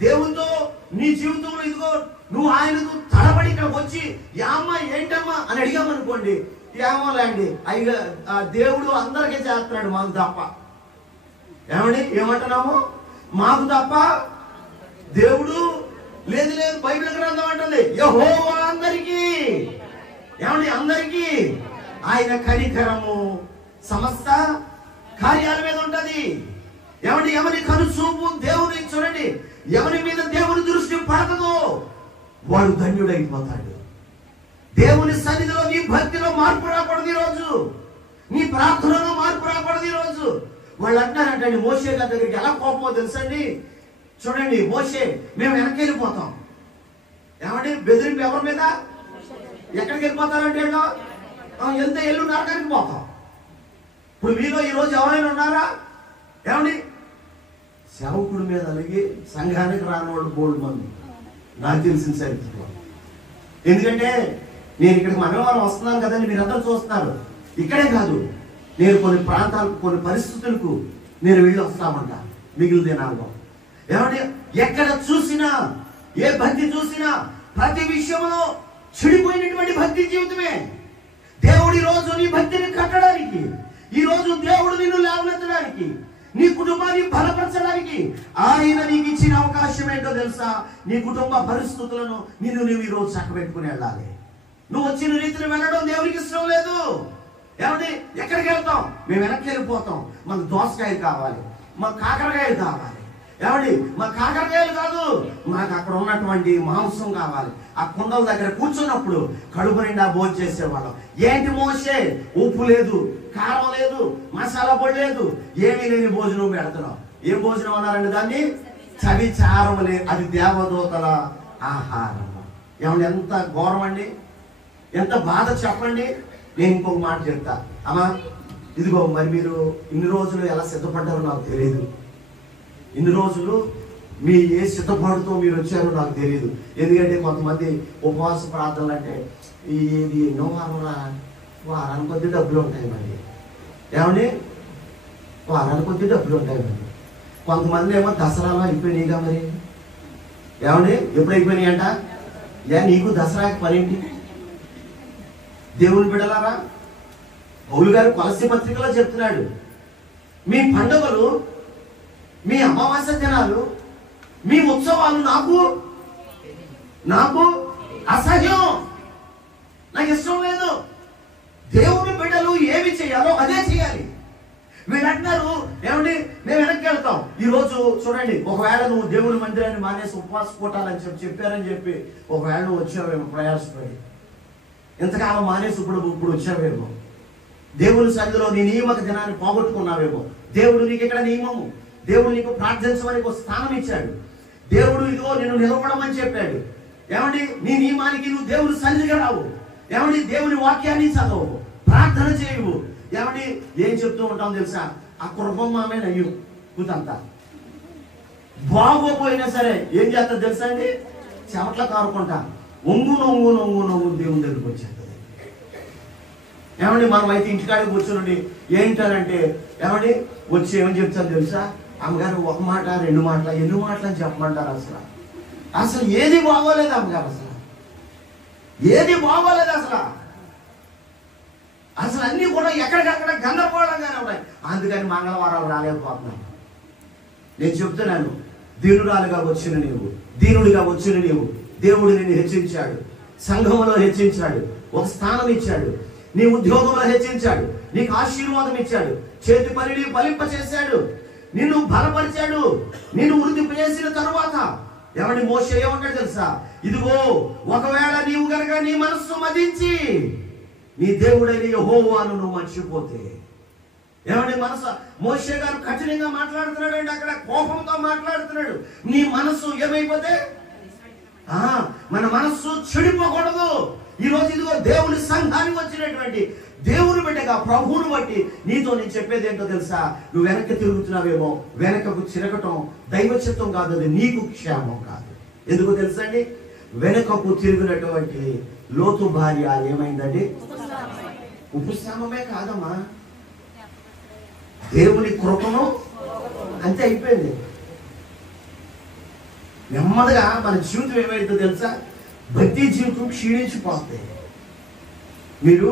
దేవునితో నీ జీవితంలో ఇదిగో నువ్వు ఆయనకు తడబడి ఇక్కడికి వచ్చి ఏమ్మా ఏంటమ్మా అని అడిగామనుకోండి, ఏమోలేండి అయ్యా దేవుడు అందరికీ చేస్తున్నాడు మాకు తప్ప. ఏమండి ఏమంటున్నాము? మాకు తప్ప దేవుడు లేదు. బైబిల్ గ్రంథం అంటుంది యెహోవా అందరికీ. ఏమండి? అందరికీ ఆయన కనికరము సమస్త కార్యాల మీద ఉంటది. ఏమండి? ఎవరి కనుచూపు దేవుని చూడండి, ఎవరి మీద దేవుని దృష్టి పడతదో వాడు ధన్యుడైపోతాడు. దేవుని సన్నిధిలో నీ భక్తిలో మార్పు రాకూడదు ఈరోజు, నీ ప్రార్థనలో మార్పు రాకూడదు ఈరోజు. వాళ్ళు అంటారంటండి మోషే గారి దగ్గరికి ఎలా కోపమో తెలుసండి. చూడండి మోషే మేము వెనక్కి వెళ్ళిపోతాం. ఏమండి? బెదిరింపు ఎవరి మీద? ఎక్కడికి వెళ్ళిపోతారంటే ఎంత ఎల్లు నరకానికి పోతాం. ఇప్పుడు మీలో ఈరోజు ఎవరైనా ఉన్నారా? ఏమండి? సేవకుడి మీద అలిగి సంఘానికి రానివాడు బోల్డ్ మంది నాకు తెలిసిన చరిత్రలో. ఎందుకంటే నేను ఇక్కడికి మంగళవారం వస్తున్నాను కదండి, మీరందరూ చూస్తున్నారు. ఇక్కడే కాదు, నేను కొన్ని ప్రాంతాలకు కొన్ని పరిస్థితులకు నేను వెళ్ళి వస్తామంట మిగిలిన దినాల్లో. ఏమంటే ఎక్కడ చూసినా ఏ భక్తి చూసినా ప్రతి విషయంలో చెడిపోయినటువంటి భక్తి జీవితమే. దేవుడు ఈ రోజు నీ భక్తిని కట్టడానికి, ఈ రోజు దేవుడు నిన్ను లేవనెత్తడానికి, నీ కుటుంబాన్ని బలపరచడానికి ఆయన నీకు ఇచ్చిన అవకాశం ఏంటో తెలుసా? నీ కుటుంబ పరిస్థితులను నువ్వు ఈ రోజు చక్కబెట్టుకుని వెళ్ళాలి. నువ్వు వచ్చిన రీతిని వెళ్ళడం దేవునికి ఇష్టం లేదు. ఏమండి? ఎక్కడికి వెళ్తాం? మేము వెనక్కి వెళ్ళిపోతాం. మాకు దోసకాయలు కావాలి, మాకు కాకరకాయలు కావాలి. ఏమండి? మా కాకరకాయలు కాదు, మాకు అక్కడ ఉన్నటువంటి మాంసం కావాలి. ఆ కుండల దగ్గర కూర్చున్నప్పుడు కడుపు నిండా భోజనం చేసేవాళ్ళం. ఏంటి మోషే? ఉప్పు లేదు, కారం లేదు, మసాలా పొడి లేదు, ఏమీ లేని భోజనం పెడుతున్నాం. ఏం భోజనం అన్నారండి దాన్ని? చవిచారం లేదు, అది దేవదూతల ఆహారం. ఏమండి? ఎంత ఘోరం అండి, ఎంత బాధ చెప్పండి. నేను ఇంకొక మాట చెప్తా. అమ్మా ఇదిగో మరి మీరు ఇన్ని రోజులు ఎలా సిద్ధపడ్డారో నాకు తెలియదు. ఇన్ని రోజులు మీ ఏ సిద్ధపడుతూ మీరు వచ్చారో నాకు తెలియదు. ఎందుకంటే కొంతమంది ఉపవాస ప్రార్థనలు అంటే ఇది ఎన్నో వారానికి కొద్ది డబ్బులు ఉంటాయి మరి. ఏమండి? వారానికి కొద్ది డబ్బులు ఉంటాయి మరి. కొంతమంది ఏమో దసరాలో అయిపోయినాయిగా మరి. ఏమండి? ఎప్పుడు అయిపోయినాయి అంట? నీకు దసరాకి పనేంటి? దేవుని బిడలారా, పౌలు గారు కొలస్సీ పత్రికలో చెప్తున్నాడు, మీ పండుగలు, మీ అమావాస్య దినాలు, మీ ఉత్సవాలు నాకు అసహ్యం, నాకు ఇష్టం లేదు. దేవుని బిడ్డలు ఏమి చేయాలో అదే చేయాలి. వీళ్ళు అంటున్నారు ఏమండి మేము వెనక్కి వెళ్తాం. ఈ రోజు చూడండి, ఒకవేళ నువ్వు దేవుని మందిరాన్ని మానేసి ఉపవాస కూటాలని చెప్పారని చెప్పి ఒకవేళ నువ్వు వచ్చావేమో ప్రయాసపడి, ఇంతకాలం మానేసి ఇప్పుడు వచ్చావేమో, దేవుని సన్నిధిలో నీ నియమక దినాన్ని పోగొట్టుకున్నావేమో. దేవుడు నీకు ఇక్కడ నియమము, దేవుడు నీకు ప్రార్థించమని ఒక స్థానం ఇచ్చాడు. దేవుడు ఇదిగో నిన్ను నిలబడమని చెప్పాడు. ఏమండి? నీ నియమానికి నువ్వు దేవుని సన్నిధిగా రావు. ఏమండి? దేవుని వాక్యాన్ని చదవు, ప్రార్థన చేయవు. ఏమండి? ఏం చెప్తూ ఉంటాం తెలుసా? ఆ కుటుంబమే నయ్యు కూతంతా బాగోపోయినా సరే ఏం చేస్తా తెలుసా అండి? చెమట్ల కారుకుంటా ఒంగు నొంగు దేవుని దగ్గరికి వచ్చేస్తుంది. ఏమండి? మనం అయితే ఇంటికాడికి కూర్చోండి ఏంటారంటే ఏమండి వచ్చి ఏమని చెప్తాను తెలుసా? అమ్మగారు ఒక మాట రెండు మాటలు ఎన్ని మాటలు అని చెప్పమంటారు. అసలు ఏది బాగోలేదు అమ్మగారు, ఏది బాగోలేదు అసలు అన్ని కూడా ఎక్కడికక్కడ గందరగోళంగానే ఉన్నాయి. అందుకని మంగళవారాలు రాలేకపోతున్నాను. నేను చెప్తున్నాను, దీనుడిగా వచ్చిన నీవు దేవుడు నిన్ను హెచ్చించాడు, సంఘములో హెచ్చించాడు, ఒక స్థానం ఇచ్చాడు, నీ ఉద్యోగంలో హెచ్చించాడు, నీకు ఆశీర్వాదం ఇచ్చాడు, చేతి పనిని ఫలింప చేశాడు, నిన్ను బలపరిచాడు. నిన్ను వృద్ధి చేసిన తరువాత ఎవరిని మోషే ఏమంటాడు తెలుసా? ఇదిగో ఒకవేళ నీవు గనక నీ మనస్సు మదించి నీ దేవుడైన యెహోవాను నువ్వు మర్చిపోతే, ఏమండి మనసు మోషే గారు కఠినంగా మాట్లాడుతున్నాడు అండి, అక్కడ కోపంతో మాట్లాడుతున్నాడు. నీ మనస్సు ఏమైపోతే, మన మనస్సు చెడిపోకూడదు. ఈ రోజు ఇదిగో దేవుని సంఘానికి వచ్చినటువంటి దేవుని బిడ్డగా ప్రభువుని బట్టి నీతో నేను చెప్పేది ఏంటో తెలుసా? నువ్వు వెనక్కి తిరుగుతున్నావేమో, వెనకకు చిరగటం దైవ చిత్తం కాదు, అది నీకు క్షేమం కాదు. ఎందుకు తెలుసా అండి? వెనకకు తిరిగినటువంటి లోతు భార్య ఏమైందండి? ఉపశమమే కాదమ్మా, దేవుని కృపను అంతే అయిపోయింది. నెమ్మదిగా మన జీవితం ఏమైందో తెలుసా? భక్తి జీవితం క్షీణించిపోతుంది. మీరు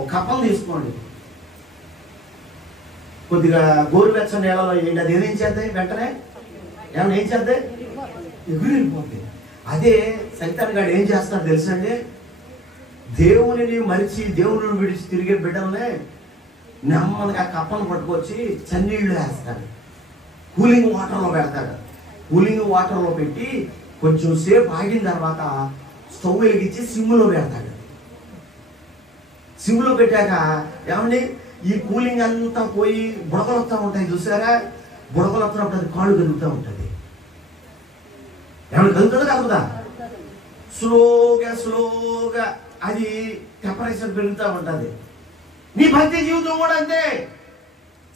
ఒక కప్పం తీసుకోండి, కొద్దిగా గోరువెచ్చని నేలలో వేయండి, అది ఏం చేద్దాయి? వెంటనే ఏమన్నా ఏం చేద్దాయి? ఎగురిపోతుంది. అదే సైతాన్ గాడు ఏం చేస్తాడు తెలుసండి? దేవుని మరిచి దేవుని విడిచి తిరిగే బిడ్డలనే నెమ్మదిగా కప్పను పట్టుకొచ్చి చన్నీళ్లు వేస్తాడు, కూలింగ్ వాటర్లో పెడతాడు. కూలింగ్ వాటర్లో పెట్టి కొంచెం సేపు ఆగిన తర్వాత స్టవ్ వెలిగించి సిమ్లో పెడతాడు. సిమ్లో పెట్టాక ఏమండి ఈ కూలింగ్ అంతా పోయి బుడకలు వస్తూ ఉంటాయి చూసారా? బుడకలు వస్తున్నప్పుడు అది కాళ్ళు కదులుతూ ఉంటుంది. ఏమన్నా కదులుతుందా కదులుదా? స్లోగా అది టెంపరేచర్ పెరుగుతూ ఉంటుంది. నీ భక్తి జీవితం కూడా అంతే.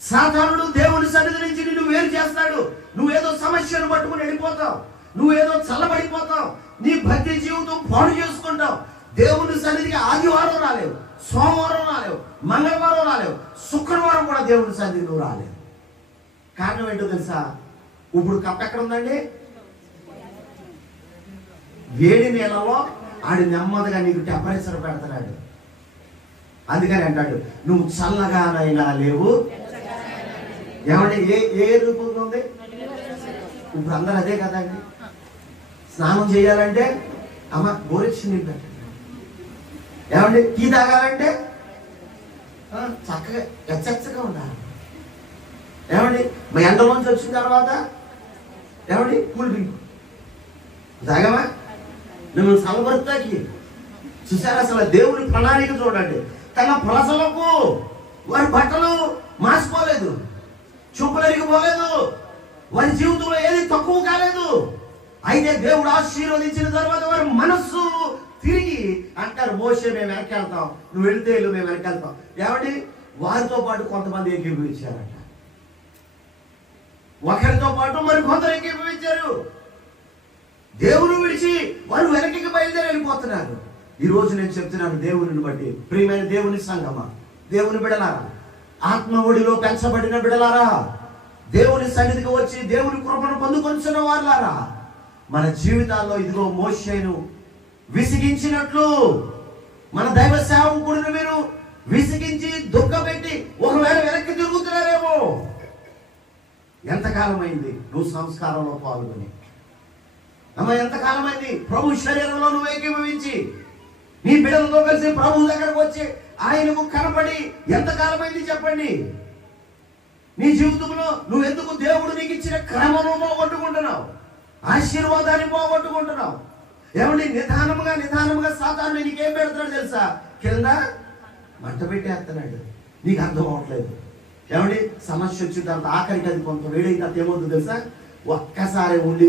సాతానుడు దేవుని సన్నిధి నుంచి నిన్ను వేరు చేస్తాడు. నువ్వేదో సమస్యను పట్టుకుని వెళ్ళిపోతావు, నువ్వేదో చల్లబడిపోతావు, నీ భక్తి జీవితం పాడు చేసుకుంటావు. దేవుని సన్నిధికి ఆదివారం రాలేవు, సోమవారం రాలేవు, మంగళవారం రాలేవు, శుక్రవారం కూడా దేవుని సన్నిధికి నువ్వు రాలేవు. కారణం ఏంటో తెలుసా? ఇప్పుడు కప్ప ఎక్కడ ఉందండి? వేడి నీళ్ళలో ఆడి నెమ్మదిగా నీకు టెంపరేచర్ పెడతాడు. అందుకని అంటాడు నువ్వు చల్లగానైనా లేవు. ఏమంటే ఏ రూపంలో ఉంది? ఇప్పుడు అందరూ అదే కదండి. స్నానం చేయాలంటే అమ్మ గోరెచ్చి నీళ్ళు పెట్టండి. ఏమంటే టీ తాగాలంటే చక్కగా ఎచ్చగా ఉండాలి. ఏమండి మా ఎండలోంచి వచ్చిన తర్వాత ఏమండి కూల్ డ్రింక్ తాగామా? మిమ్మల్ని చల్లబరుతాకి చూసారు. అసలు దేవుని ప్రణాళిక చూడండి. తన ప్రజలకు వారి బట్టలు మాసిపోలేదు, చూపులు ఎరిగిపోలేదు, వారి జీవితంలో ఏది తక్కువ కాలేదు. అయితే దేవుడు ఆశీర్వదించిన తర్వాత వారి మనస్సు తిరిగి అంటారు మోషే మేము వెనక్కి వెళ్తాం, నువ్వు వెళితే వెళ్ళు, మేము వెనక్కి వెళ్తాం. ఏమండి వారితో పాటు కొంతమంది ఏకీభవించారట, ఒకరితో పాటు మరి కొందరు ఏకీభవించారు. దేవుని విడిచి వారు వెనక్కి బయలుదేరి వెళ్ళిపోతున్నారు. ఈ రోజు నేను చెప్తున్నాను దేవుని బట్టి, ప్రియమైన దేవుని సంగమా, దేవుని బిడలారా, ఆత్మ ఒడిలో పెంచబడిన బిడలారా, దేవుని సన్నిధికి వచ్చి దేవుని కృపను పొందుకొంచున్న వారులారా, మన జీవితాల్లో ఇదిగో మోషేను విసిగించినట్లు మన దైవ సేవకుడిని మీరు విసిగించి దుఃఖపెట్టి ఒకవేళ వెనక్కి తిరుగుతున్నారేమో. ఎంతకాలం అయింది నువ్వు సంస్కారంలో పాల్గొని? అమ్మ ఎంతకాలం అయింది ప్రభు శరీరంలో నువ్వు ఏకీభవించి నీ బిడ్డలతో కలిసి ప్రభు దగ్గరకు వచ్చి ఆయనకు కనపడి ఎంతకాలమైంది చెప్పండి? నీ జీవితంలో నువ్వు ఎందుకు దేవుడు నీకు ఇచ్చిన క్రమను పోగొట్టుకుంటున్నావు, ఆశీర్వాదాన్ని పోగొట్టుకుంటున్నావు? ఏమండి నిదానంగా సాతాను నీకేం పెడుతున్నాడు తెలుసా? కింద మంట పెట్టేస్తున్నాడు, నీకు అర్థం అవ్వట్లేదు. ఏమండి సమస్య వచ్చిన తర్వాత ఆఖరికి అది కొంత వేడైన తర్వాత ఏమవుతుంది తెలుసా? ఒక్కసారి ఉండి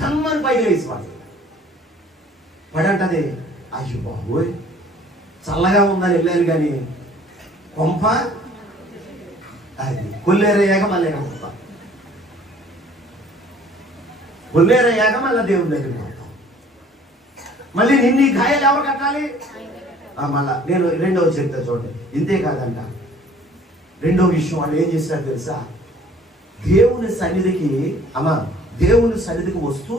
ధమ్మని పైకి వేసి పడంటది, అయ్యో బాబోయ్ చల్లగా ఉందని వెళ్ళారు కానీ కొంప అది కొల్లేరయ్యాక మళ్ళీ కొంప కొల్లేరయ్యాక మళ్ళీ దేవుని దగ్గరికి పోతాం. మళ్ళీ నిన్ను గాయాలు ఎవరు కట్టాలి? మళ్ళా నేను రెండవ చెప్తా చూడండి. ఇంతే కాదంట, రెండో విషయం వాళ్ళు ఏం చేశారు తెలుసా? దేవుని సన్నిధికి వస్తూ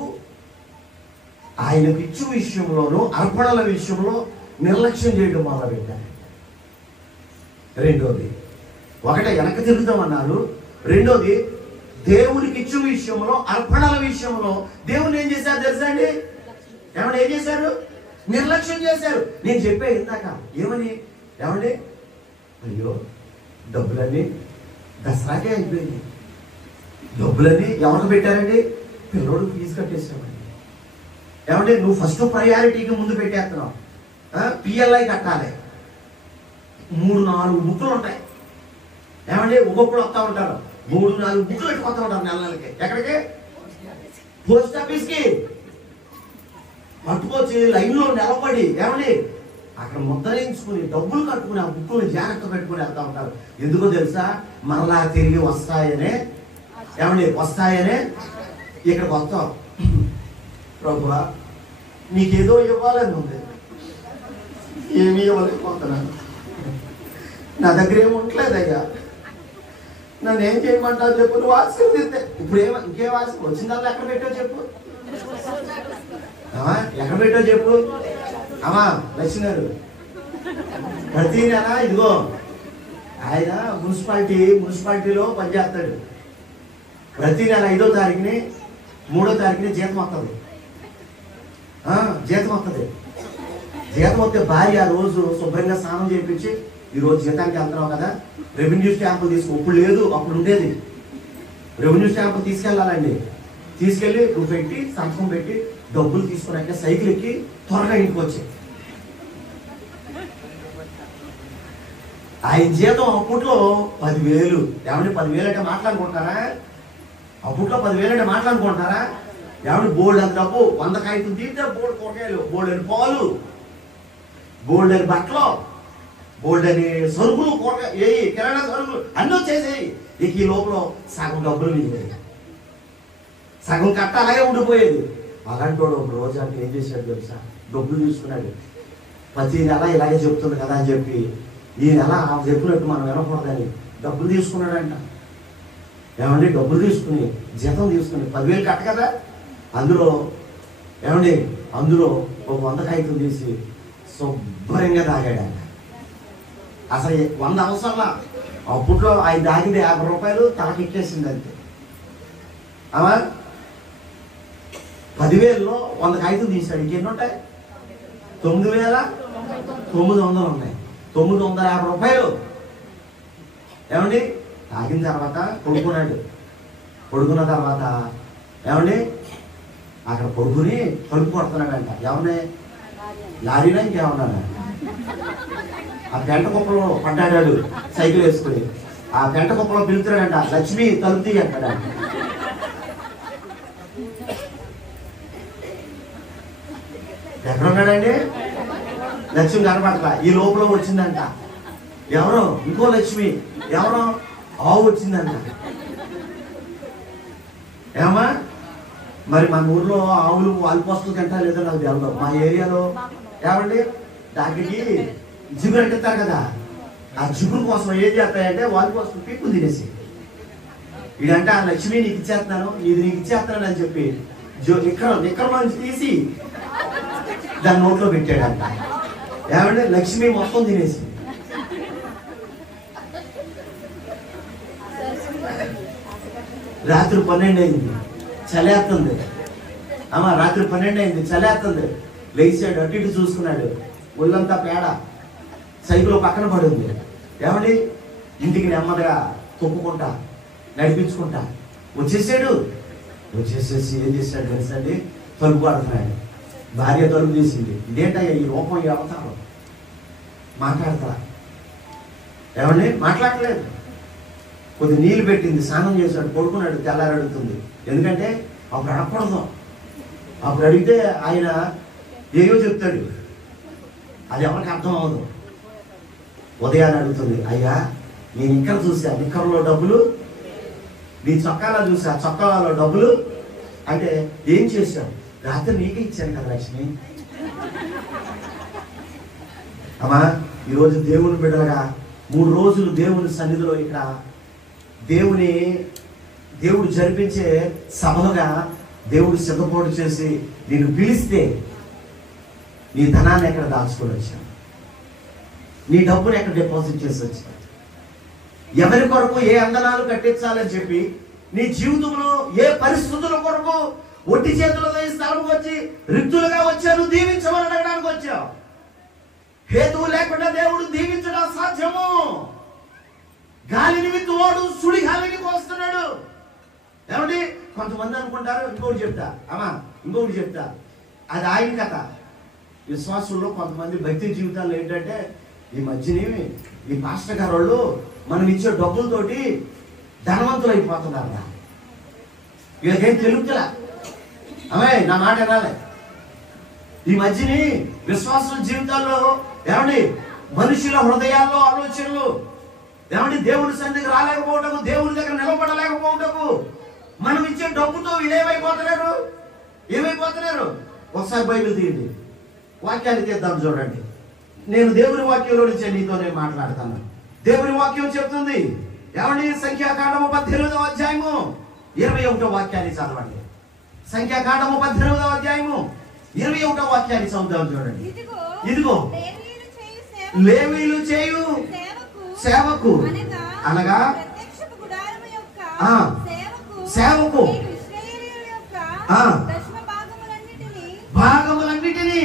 ఆయనకు ఇచ్చు విషయంలోనూ అర్పణల విషయంలో నిర్లక్ష్యం చేయడం మొదలుపెట్టారు. రెండోది ఒకటే వెనక తిరుగుతామన్నారు, రెండోది దేవునికి ఇచ్చు విషయంలో, అర్పణల విషయంలో దేవుని ఏం చేశారు తెలుసా అండి? ఏమంటే ఏం చేశారు? నిర్లక్ష్యం చేశారు. నేను చెప్పే ఇందాక ఏమని, ఏమండి అయ్యో డబ్బులన్నీ దసరాకే అయిపోయింది, డబ్బులన్నీ ఎవరికి పెట్టారండి? పిల్లోడు ఫీజు కట్టేసామండి. ఏమంటే నువ్వు ఫస్ట్ ప్రయారిటీకి ముందు పెట్టేస్తున్నావు. పిఎల్ఐ కట్టాలి, 3-4 బుక్కులు ఉంటాయి. ఏమంటే ఒక్కొక్కడు వస్తూ ఉంటారు, 3-4 బుక్కులు పెట్టుకొస్తూ ఉంటారు నెల నెలకి. ఎక్కడికి? పోస్ట్ ఆఫీస్కి పట్టుకొచ్చి లైన్లో నిలబడి ఏమండి అక్కడ ముద్రించుకుని డబ్బులు కట్టుకుని ఆ బుక్కులు జాగ్రత్త పెట్టుకుని వెళ్తా ఉంటారు. ఎందుకో తెలుసా? మరలా తిరిగి వస్తాయనే, ఏమండి వస్తాయనే ఇక్కడికి వస్తాం. ప్రభువా నీకేదో ఇవ్వాలని ఉంది, ఏమీ ఇవ్వలేకపోతున్నాను, నా దగ్గర ఏమి ఉండలేదయ్యా, నన్ను ఏం చేయమంటావు చెప్పు, నువ్వు ఆశీర్వదిస్తే. ఇప్పుడు ఇంకేం ఆశ వచ్చిందల్లా ఎక్కడ పెట్టావు చెప్పు, ఎక్కడ పెట్టావు చెప్పు. అమ్మా లక్ష్మి గారు ప్రతి నెల ఇదిగో ఆయన మున్సిపాలిటీలో పనిచేస్తాడు. ప్రతి నెల 5వ తారీఖుని 3వ తారీఖుని జీతం వస్తుంది. జీతం వస్తే భార్య ఆ రోజు శుభ్రంగా స్నానం చేయించి, ఈరోజు జీతానికి వెళ్తున్నావు కదా రెవెన్యూ స్టాంపులు తీసుకో. ఇప్పుడు లేదు, అప్పుడు ఉండేది. రెవెన్యూ స్టాంపులు తీసుకెళ్ళాలండి. తీసుకెళ్ళి నువ్వు పెట్టి సంతకం పెట్టి డబ్బులు తీసుకున్నాక సైకిల్ ఎక్కి త్వరగా ఇంటికి వచ్చాయి. ఆయన జీతం అప్పట్లో 10,000. ఏమంటే 10,000 అంటే మాట్లాడుకుంటారా? అప్పట్లో 10,000 అంటే మాట్లాడుకుంటారా? ఏమంటే బోల్డ్ అంత డబ్బు, 100 కాగితం తీస్తే బోల్డ్ కూరగాయలు, బోల్డ్ అని పాలు, బోల్డ్ అని బట్టలు, బోల్డ్ అని సరుకులు, కూరగాయ కిరాణా సరుకులు అన్నీ వచ్చేసాయి. ఇక ఈ లోపల సగం డబ్బులు మిగిలినాయి, సగం కట్ట అలాగే ఉండిపోయేది. అలాంటి వాడు ఒక రోజు అంటే ఏం చేశాడు తెలుసా? డబ్బులు తీసుకున్నాడు. ప్రతి నెల ఇలాగే చెప్తుంది కదా అని చెప్పి ఈ నెల చెప్పినట్టు మనం వినకూడదని డబ్బులు తీసుకున్నాడంట. ఏమండి డబ్బులు తీసుకుని జీతం తీసుకుని 10,000 కట్ట కదా, అందులో ఒక 100 కాగితం తీసి శుభ్రంగా తాగాడంట. అసలు 100 అవసరంలా. అప్పట్లో ఆయన తాగింది 50 రూపాయలు తలకెక్కేసింది అంతే. అమ్మా 10,000లో 100 కాగితం తీశాడు. ఇంకెన్ని ఉంటాయి? 9,900 ఉన్నాయి. 950 రూపాయలు. ఏమండి తాగిన తర్వాత పడుకున్న తర్వాత ఏమండి అక్కడ పడుకుని కడుపు కొడుతున్నాడంట. ఎవరిని? లారీనా ఇంకేమన్నాడు? ఆ పెంట కుప్పలో పడ్డాడు సైకిల్ వేసుకుని. ఆ పెంట కుప్పలో పిలుతున్నాడంట, లక్ష్మి తలుపు తీయి అంటాడంట. ఎక్కడున్నాడండి? లక్ష్మి కనపడతా. ఈ లోపల వచ్చిందంట ఎవరో, ఇంకో లక్ష్మి, ఎవరో ఆవు వచ్చిందంట. ఏమా మరి మన ఊర్లో ఆవులు వాల్పోస్టులు తింటా లేదో నాకు తెలియదు. మా ఏరియాలో ఏమండి దానికి జిగురు అంటుతారు కదా, ఆ జిగురు కోసం ఏం చేస్తాయంటే వాల్పోస్టులు పీక్కులు తినేసి, ఇదంటే ఆ లక్ష్మి నీకు ఇచ్చేస్తున్నాను, ఇది నీకు ఇచ్చేస్తున్నాను అని చెప్పి ఇక్కడ నుంచి తీసి దాని నోట్లో పెట్టాడంట. ఏమంటే లక్ష్మి మొత్తం తినేసి. రాత్రి 12 అయింది, చలేస్తుంది. అమ్మ రాత్రి 12 అయింది, చలేస్తుంది. లేచాడు, అటు ఇటు చూసుకున్నాడు, ఒళ్ళంతా పేడ, సైకిల్ పక్కన పడింది. ఏమండి ఇంటికి నెమ్మదిగా తొక్కుకుంటా నడిపించుకుంటా వచ్చేసాడు. వచ్చేసేసి ఏం చేశాడు తెలుసండి? తలుపు పడుతున్నాడు. భార్య తలుపు తీసింది. ఇదేంటయ్యా ఈ రూపం, ఈ అవతారం? మాట్లాడతా. ఏమండి మాట్లాడలేదు. కొద్ది నీళ్ళు పెట్టింది, స్నానం చేశాడు, పడుకున్నాడు. తెల్లారి అడుగుతుంది. ఎందుకంటే అప్పుడు అడగకూడదు. అప్పుడు అడిగితే ఆయన ఏయో చెప్తాడు, అది ఎవరికి అర్థం అవ్వదు. ఉదయాన్ని అడుగుతుంది, అయ్యా నేను ఇక్కడ చూసా నిక్కర్లో డబ్బులు, నీ చొక్కాలో చూసా చొక్కాలో డబ్బులు అంటే ఏం చేశావు? రాత్రి నీకే ఇచ్చాను కదా లక్ష్మి. అమ్మా ఈరోజు దేవుని బిడ్డలుగా 3 రోజులు దేవుని సన్నిధిలో ఇక్కడ దేవుడు జరిపించే సభలుగా దేవుడు సిద్ధపాటు చేసి నేను పిలిస్తే నీ ధనాన్ని ఎక్కడ దాచుకొని వచ్చాను, నీ డబ్బుని ఎక్కడ డిపాజిట్ చేసి వచ్చాను, ఎవరి కొరకు ఏ అందనాలు కట్టించాలని చెప్పి నీ జీవితంలో ఏ పరిస్థితుల కొరకు ఒట్టి చేతులతో ఈ స్థలంకి వచ్చి రిక్తులుగా వచ్చారు, దీవించమని అడగడానికి వచ్చావు. హేతువు లేకుండా దేవుడు దీవించడం సాధ్యము. గాలి నిమిత్తం వాడు సుడి గాలిని వస్తున్నాడు. ఏమండి, కొంతమంది అనుకుంటారు, ఇంకొకటి చెప్తా అమ్మా, ఇంకొకటి చెప్తా, అది ఆయన కథ. విశ్వాసుల్లో కొంతమంది భక్తి జీవితాల్లో ఏంటంటే, ఈ మధ్యనే ఈ పాస్టర్ గారు వాళ్ళు మనం ఇచ్చే డబ్బులతోటి ధనవంతులు అయిపోతున్నారు. వీళ్ళకేం తెలుగుతలా. అమ్మాయి నా మాట వినాలి. ఈ మధ్యని విశ్వాసుల జీవితాల్లో ఏమండి మనుషుల హృదయాల్లో ఆలోచనలు ఏమండి దేవుడి సన్నిధికి రాలేకపోవటము, దేవుడి దగ్గర నిలబడలేకపోవటము, మనం ఇచ్చే డబ్బుతో వీళ్ళేమైపోతున్నారు, ఏమైపోతున్నారు. ఒకసారి బైబిల్ తీయండి, వాక్యాన్ని తీద్దాం చూడండి. నేను దేవుని వాక్యంలో నుంచి నీతోనే మాట్లాడతాను. దేవుని వాక్యం చెప్తుంది ఏమండి, సంఖ్యాకాండము 18వ అధ్యాయము 21వ వాక్యాన్ని చదవండి. సంఖ్యాకాండము 18వ అధ్యాయము 21వ వాక్యాన్ని చదువుతాం చూడండి. ఇదిగో లేవీయులు చేయు సేవకు అనగా సేవకు భాగములన్నిటినీ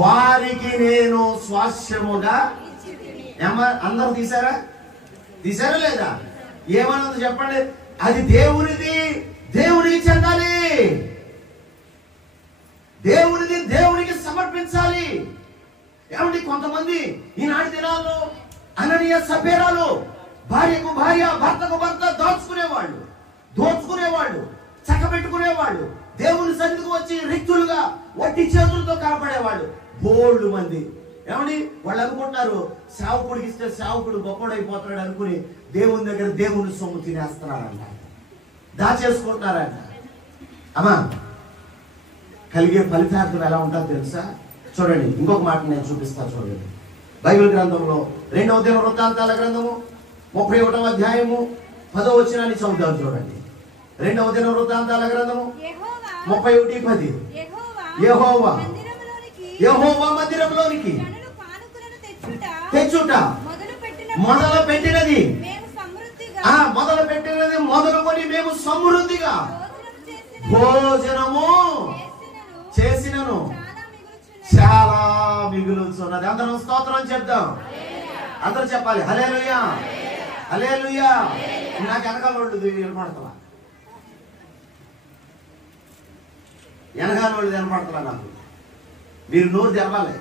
వారికి నేను స్వాస్యముగా. అందరూ తీసారా లేదా? ఏమన్నది చెప్పండి. అది దేవునిది, దేవునికి చెందాలి. దేవునిది దేవునికి సమర్పించాలి. ఏమంటే కొంతమంది ఈనాటి దినాల్లో అననీయ సభ్యరాలు భార్యకు భార్య, భర్తకు భర్త దోచుకునేవాళ్ళు, చక్కబెట్టుకునేవాళ్ళు, దేవుని సన్నిధికి వచ్చి రిక్తులుగా వట్టి చేతులతో కనపడేవాళ్ళు బోల్డ్ మంది. ఏమండి, వాళ్ళు అనుకుంటారు సేవకుడికి ఇస్తే సేవకుడు గొప్పడైపోతాడు అనుకుని దేవుని దగ్గర దేవుని సొమ్ము తినేస్తున్నారంట, దాచేసుకుంటున్నారంట. అమ్మా, కలిగే ఫలితార్థం ఎలా ఉంటుందో తెలుసా? చూడండి, ఇంకొక మాట నేను చూపిస్తాను చూడండి. బైబిల్ గ్రంథంలో 2వ దినవృత్తాంతాల గ్రంథము 31వ అధ్యాయము 10వ వచనాన్ని చదువుతాం చూడండి. 2వ దినవృత్తాంతాల గ్రంథము 31:10. యెహోవా మందిరంలోనికి తెచ్చుట మొదలుపెట్టినది మొదలుకొని మేము సమృద్ధిగా భోజనము చేసినను చాలా మిగులుచున్నది. అందరం స్తోత్రం చెప్దాం. అందరూ చెప్పాలి హల్లెలూయా, హల్లెలూయా. నాకు వెనకాల వాళ్ళు వినపడతా, వెనకాల వాళ్ళు వినపడతా. నాకు మీరు నోరు తెరవాలి.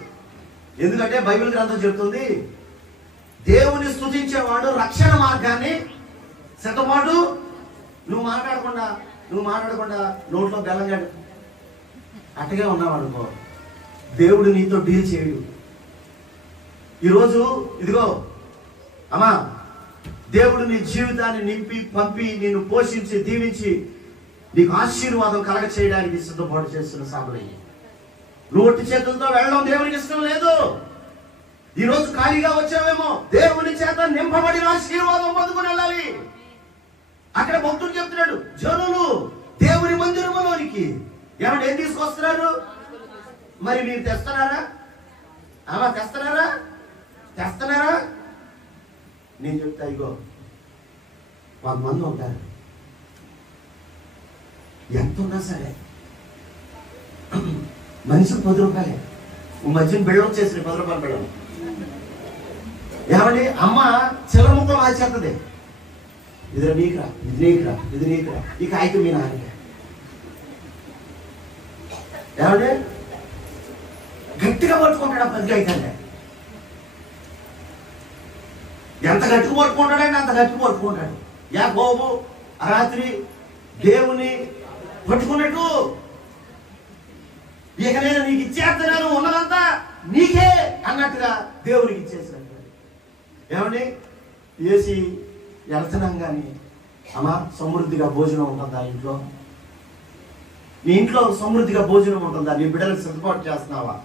ఎందుకంటే బైబిల్ గ్రంథం చెప్తుంది, దేవుని స్తుతించేవాడు రక్షణ మార్గాన్ని సిద్ధపాటు. నువ్వు మాట్లాడకుండా నోట్లో బెల్లం అట్టగే ఉన్నావు అనుకో, దేవుడు నీతో డీల్ చేయడు. ఈరోజు ఇదిగో అమ్మా, దేవుడు నీ జీవితాన్ని నింపి పంపి నిన్ను పోషించి దీవించి నీకు ఆశీర్వాదం కలగ చేయడానికి సిద్ధపాటు చేస్తున్న సమయం. నువ్వు ఒట్టి చేతులతో వెళ్ళడం దేవునికి ఇష్టం లేదు. ఈరోజు ఖాళీగా వచ్చావేమో, దేవుని చేత నింపబడిన ఆశీర్వాదం పొందుకుని వెళ్ళాలి. అక్కడ భక్తుడు చెప్తున్నాడు, జనులు దేవుని మందిరంలోనికి ఏమంటే ఏం తీసుకొస్తున్నారు? మరి మీరు తెస్తున్నారా? అలా తెస్తున్నారా? నేను చెప్తా, ఇగో 100 మంది ఉంటారు, ఎంత ఉన్నా సరే మనిషికి 10 రూపాయలే. మధ్యన బిళ్ళ వచ్చేసి 10 రూపాయలు బిళ్ళ. ఏమండి, అమ్మ చిల్లర ముక్కలు మార్చేస్తుంది. ఇది నీకురా, ఇది నీకురా, ఈ కాగితం మీ నాన్న. ఏమండి, గట్టిగా పట్టుకుంటాడు ఆ 10 కాగితాలే. ఎంత గట్టిగా పట్టుకుంటాడంటే అంత గట్టిగా పట్టుకుంటాడు. యాకోబు ఆ రాత్రి దేవుని పట్టుకున్నట్టు, ఇక నేను నీకు ఇచ్చేస్తున్నాను, ఉన్నదంతా నీకే అన్నట్టుగా దేవునికి ఇచ్చేసినట్టు. ఏమండి, వేసి వెళ్తున్నాం కానీ అమ్మా, సమృద్ధిగా భోజనం ఉంటుందా ఇంట్లో? నీ ఇంట్లో సమృద్ధిగా భోజనం ఉంటుందా? నీ బిడ్డలకు సిద్ధపాటు చేస్తున్నావా?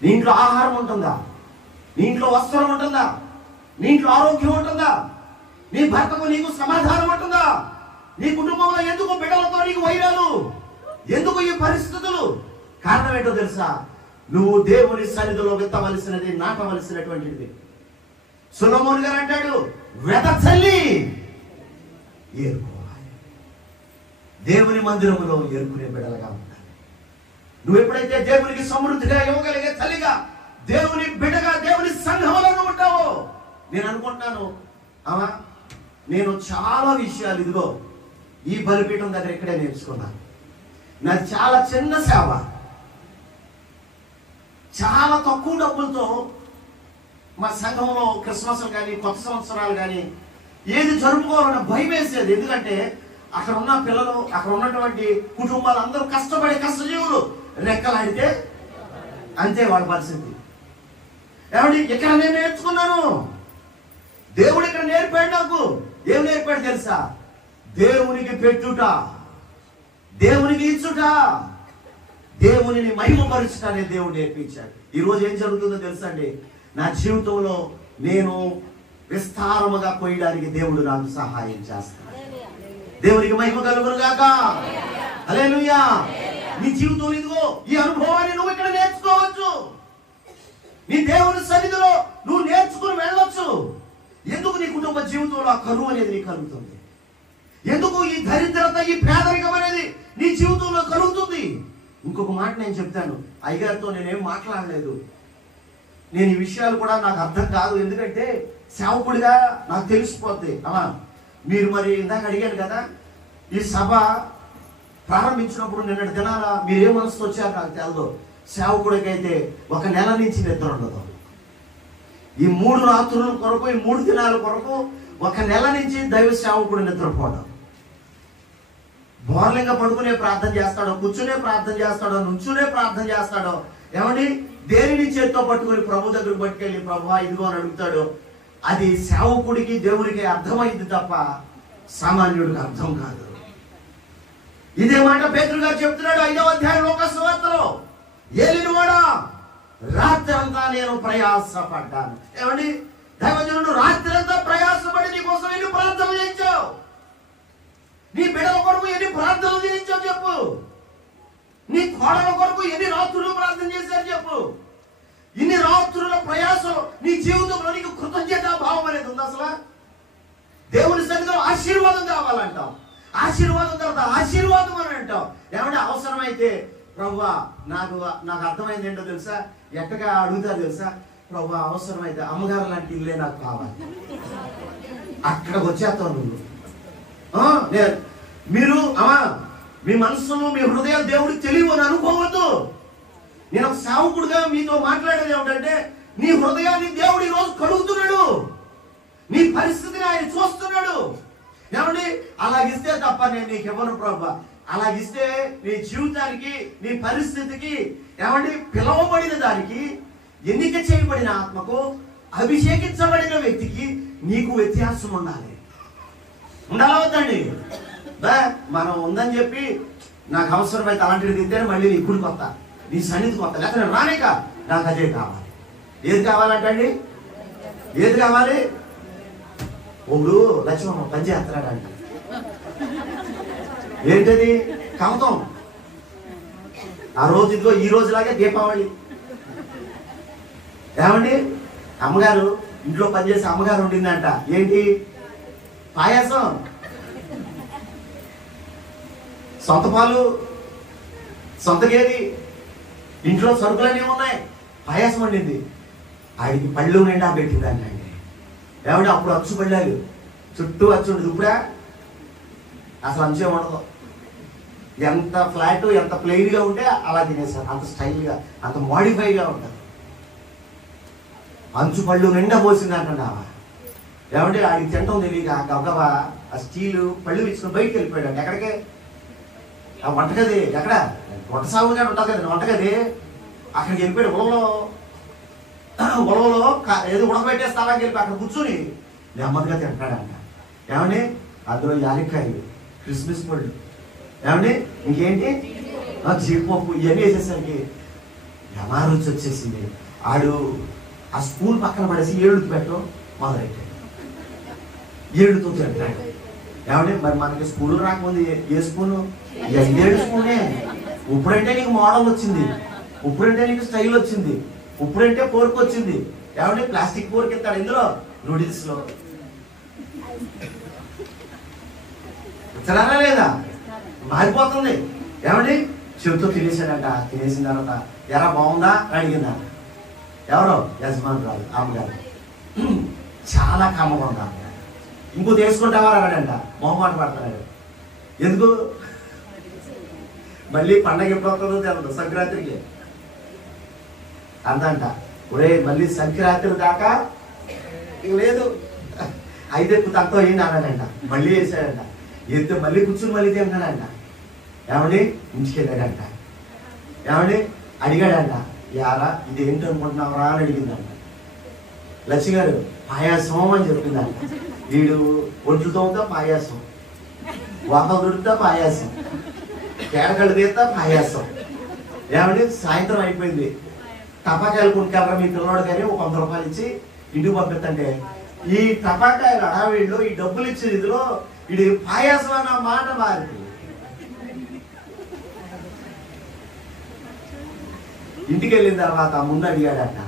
నీ ఇంట్లో ఆహారం ఉంటుందా? నీ ఇంట్లో వస్త్రం ఉంటుందా? నీ ఇంట్లో ఆరోగ్యం ఉంటుందా? నీ భర్తకు నీకు సమాధానం ఉంటుందా? నీ కుటుంబంలో ఎందుకు బిడ్డలతో నీకు వైరాలు? ఎందుకు ఈ పరిస్థితులు? కారణం ఏంటో తెలుసా? నువ్వు దేవుని సన్నిధిలో విత్తవలసినది, నాటవలసినటువంటిది. సొలొమోను గారు అంటాడు, వెదచల్లి ఏరుకోవాలి. దేవుని మందిరములో ఏరుకునే బిడ్డలుగా ఉండాలి. నువ్వు ఎప్పుడైతే దేవునికి సమృద్ధిగా ఇవ్వగలిగే తల్లిగా, దేవుని బిడ్డగా, దేవుని సంఘంలో ఉంటావో, నేను అనుకుంటున్నాను నేను చాలా విషయాలు ఇదిగో ఈ బలిపీఠం దగ్గర ఇక్కడే నేర్చుకున్నాను. నాది చాలా చిన్న సేవ, చాలా తక్కువ డబ్బులతో మా సంఘంలో క్రిస్మస్లు కానీ కొత్త సంవత్సరాలు కానీ ఏది జరుపుకోవాలన్న భయం వేసేది. ఎందుకంటే అక్కడ ఉన్న పిల్లలు, అక్కడ ఉన్నటువంటి కుటుంబాలు అందరూ కష్టపడే కష్టజీవులు, రెక్కలాడితే అంతే వాళ్ళ పరిస్థితి. ఏమండి, ఇక్కడ నేను నేర్చుకున్నాను, దేవుడు ఇక్కడ నేర్పాడు. నాకు ఏం నేర్పాడు తెలుసా? దేవునికి పెట్టుట, దేవునికి ఇచ్చుట, దేవునిని మహిమపరుచుట అనే దేవుడు నేర్పించాడు. ఈరోజు ఏం జరుగుతుందో తెలుసా అండి? నా జీవితంలో నేను విస్తారముగా పోయడానికి దేవుడు నాకు సహాయం చేస్తాడు. దేవునికి మహిమ కలుగును గాక. హల్లెలూయా. నీ జీవితంలో ఇదిగో ఈ అనుభవాన్ని నువ్వు ఇక్కడ నేర్చుకోవచ్చు. నీ దేవుని సన్నిధిలో నువ్వు నేర్చుకుని వెళ్ళొచ్చు. ఎందుకు నీ కుటుంబ జీవితంలో ఆ కరువు అనేది నీకు కలుగుతుంది? ఎందుకు ఈ దరిద్రత, ఈ పేదరికం అనేది నీ జీవితంలో కలుగుతుంది? ఇంకొక మాట నేను చెప్తాను, అయ్యగారితో నేనేం మాట్లాడలేదు. నేను ఈ విషయాలు కూడా నాకు అర్థం కాదు, ఎందుకంటే సేవకుడిగా నాకు తెలిసిపోద్ది. మీరు మరి ఇందాక అడిగాను కదా, ఈ సభ ప్రారంభించినప్పుడు నిన్నటి దినాల మీరే మనసుతో వచ్చారు నాకు తెలదు. సేవకుడికైతే ఒక నెల నుంచి నిద్ర ఉండదు. ఈ 3 రాత్రుల కొరకు, ఈ 3 దినాల కొరకు ఒక నెల నుంచి దైవ సేవకుడు నిద్రపోవడం. బోర్లింగా పడుకునే ప్రార్థన చేస్తాడో, కూర్చునే ప్రార్థన చేస్తాడో, నుంచునే ప్రార్థన చేస్తాడో, ఏమండి దేనిని చేత్తో పట్టుకొని ప్రభు దగ్గరకు పట్టుకెళ్ళి ప్రభువా ఇదిగో అని అడుగుతాడు. అది సేవకుడికి దేవుడికి అర్థమైంది తప్ప సామాన్యుడికి అర్థం కాదు. ఇదే మాట పేతురు గారు చెప్తున్నాడు 5వ అధ్యాయం లోకాసు వార్తలో. ఏలినవాడా, రాత్రి అంతా నేను ప్రయాసపడ్డాను. ఏమండి, దైవజనుడు రాత్రి అంతా ప్రయాసపడి నీ కోసం ఎన్ని ప్రార్థనలు చేయించావు? నీ బిడ్డల కొరకు ఎన్ని ప్రార్థనలు చేయించావు చెప్పు. నీ కోడల కొరకు ఎన్ని రాత్రులు ప్రార్థన చేశారు చెప్పు. ఇన్ని రాత్రుల ప్రయాసం నీ జీవితంలో నీకు కృతజ్ఞత భావం అనేది ఉంది అసలు? దేవుని సన్నిధిలో ఆశీర్వాదం కావాలంటాం, ఆశీర్వాదం తర్వాత ఆశీర్వాదం అని అంటాం. ఏమంటే అవసరమైతే ప్రభువా నాకు అర్థమైంది ఏంటో తెలుసా, ఎక్కగా అడుగుతారు తెలుసా, ప్రభువా అవసరమైతే అమ్మగారు లాంటి ఇల్లే నాకు కావాలి, అక్కడికి వచ్చేస్తావు నువ్వు. మీరు మీ మనసును, మీ హృదయాలు దేవుడికి తెలియని అనుకోవద్దు. నేను ఒక సేవకుడిగా మీతో మాట్లాడేది ఏమిటంటే, నీ హృదయాన్ని దేవుడు ఈరోజు కడుగుతున్నాడు, నీ పరిస్థితిని ఆయన చూస్తున్నాడు. ఏమండి, అలాగిస్తే తప్ప నేను నీకు ఇవ్వను ప్రభా. అలాగిస్తే నీ జీవితానికి, నీ పరిస్థితికి, ఏమండి పిలవబడిన దానికి, ఎన్నిక చేయబడిన ఆత్మకు, అభిషేకించబడిన వ్యక్తికి నీకు వ్యత్యాసం ఉండాలి. ఉండాలవుతండి. మనం ఉందని చెప్పి నాకు అవసరమైతే అలాంటిది తింటేనే మళ్ళీ నీ గుడికి వస్తా, నీ సన్నిధికి వస్తా, లేకపోతే నేను రానేక. నాకు అదే కావాలి. ఏది కావాలంటండి? ఏది కావాలి? ఇప్పుడు లక్ష్మణ పని చేస్తున్నాడండి. ఏంటది? కమతం. ఆ రోజు ఇదిగో ఈ రోజులాగే దీపావళి. ఏమండి, అమ్మగారు ఇంట్లో పనిచేసి అమ్మగారు ఉండిందంట. ఏంటి? పాయాసం. సొంత పాలు, సొంత గేది, ఇంట్లో సరుకులన్నీ ఉన్నాయి, పాయాసం వండింది. ఆడికి పళ్ళు నిండా పెట్టిందండి. ఏమంటే అప్పుడు అచ్చు పళ్ళారు, చుట్టూ అచ్చు ఉండదు. ఇప్పుడా అసలు అంచే ఉండదు. ఎంత ఫ్లాట్, ఎంత ప్లెయిన్గా ఉంటే అలా తినేసారు. అంత స్టైల్గా, అంత మోడిఫైగా ఉంటుంది. అంచు పళ్ళు నిండా పోసిందంటండి ఆమె. ఏమంటే ఆడికి తింటాం తెలియక గబగబా ఆ స్టీలు పళ్ళు ఇచ్చుకుని బయటికి వెళ్ళిపోయాడు. ఎక్కడికే? ఆ వంటగది, ఎక్కడ వంట సాగు కానీ ఉంటుంది కదా వంటగది, అక్కడికి వెళ్ళిపోయాడు. ఉలవలో ఏదో ఉడకబెట్టేస్తానికి వెళ్ళి అక్కడ కూర్చుని నెమ్మదిగా తింటాడంట. ఏమండి, అందులో యాలక్కాయలు, క్రిస్మస్ పళ్ళు, ఏమండి ఇంకేంటి జీడిపప్పు, ఇవన్నీ వేసేసరికి రుచి వచ్చేసింది. ఆడు ఆ స్పూన్ పక్కన పడేసి ఏడుతో పెట్టడం మొదలెట్టాడు. ఏడుతో తింటాడు. ఏమంటే మరి మనకి స్పూన్లు రాకముందు ఏ స్పూను? 5 స్పూనే. ఇప్పుడంటే నీకు మోడల్ వచ్చింది, ఇప్పుడంటే నీకు స్టైల్ వచ్చింది, ఇప్పుడంటే పోర్క్ వచ్చింది. ఏమంటే ప్లాస్టిక్ పోర్క్ ఇస్తాడు ఇందులో, నూడిల్స్ లో. ఇస్తారా లేదా? మారిపోతుంది. ఏమండి చెబుతూ తినేసాడంట. తినేసిన తర్వాత ఎరా బాగుందా అడిగిందా? ఎవరో యజమానురాలు అమ్మగారు. చాలా కమ్మగా ఉందా అమ్మగారు. ఇంకో తీసుకుంటావా అన్నాడంట. మొహమాట పడతాడు. ఎందుకు? మళ్ళీ పండగ ఎప్పుడు వస్తుందో తెలియదు. సంక్రాంతికి అందంట. ఒరే మళ్ళీ సంక్రాంతి దాకా లేదు, అయితే తక్కువ అయ్యింది అన్నాడంట. మళ్ళీ వేసాడంట. ఎత్తే మళ్ళీ కూర్చుని మళ్ళీ తింటాడంట. ఏమండి ఇంటికి వెళ్ళాడంట. ఏమండి అడిగాడంట. యారా ఇది ఏంటి అనుకుంటున్నావరా అని అడిగిందంట. లక్ష్మి గారు పాయాసం అని చెప్పిందంట. వీడు ఒడ్లుతో పాయాసం, వాప దొరికితే పాయాసం, కేడకళ్ళు తీస్తా పాయాసం. ఏమండి సాయంత్రం అయిపోయింది. టపాకాయలు కొనుక్కెళ్ళరా మీ పిల్లవాడు కానీ ఒక 100 రూపాయలు ఇచ్చి ఇంటికి పంపిస్తుంటే ఈ టపాకాయలు అడావిడిలో ఈ డబ్బులు ఇచ్చిన ఇదిలో ఇది పాయాసం అన్న మాట మారింది. ఇంటికి వెళ్ళిన తర్వాత ముందు అడిగాడంట.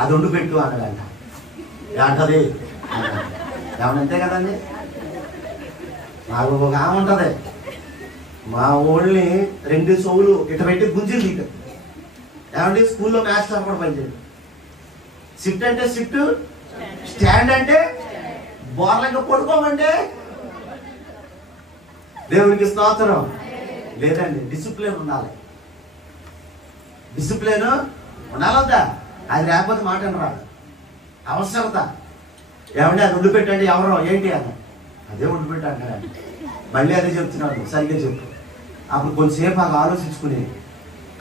అది వండు పెట్టు అన్నాడంట. అంటది ఏమనంతే కదండి. నాకు ఒక ఆమె ఉంటది, మా ఊళ్ళని 2 చెవులు ఇట పెట్టి గుంజులు తీట. ఏమంటే స్కూల్లో మ్యాథ్స్ కూడా పనిచేయదు. షిఫ్ట్ అంటే షిఫ్ట్, స్టాండ్ అంటే బోర్లంగా పడుకోమంటే. దేవునికి స్తోత్రం. లేదండి డిసిప్లిన్ ఉండాలి. డిసిప్లిన్ ఉండాలొద్దా? అది లేకపోతే మాట రాదు. అవసరత. ఏమంటే అది ఉండి పెట్టండి. ఎవరో ఏంటి అన్న అదే ఉండి పెట్టండి. మళ్ళీ అదే చెప్తున్నాడు. సరిగ్గా చెప్పు. అప్పుడు కొంచెంసేపు అది ఆలోచించుకుని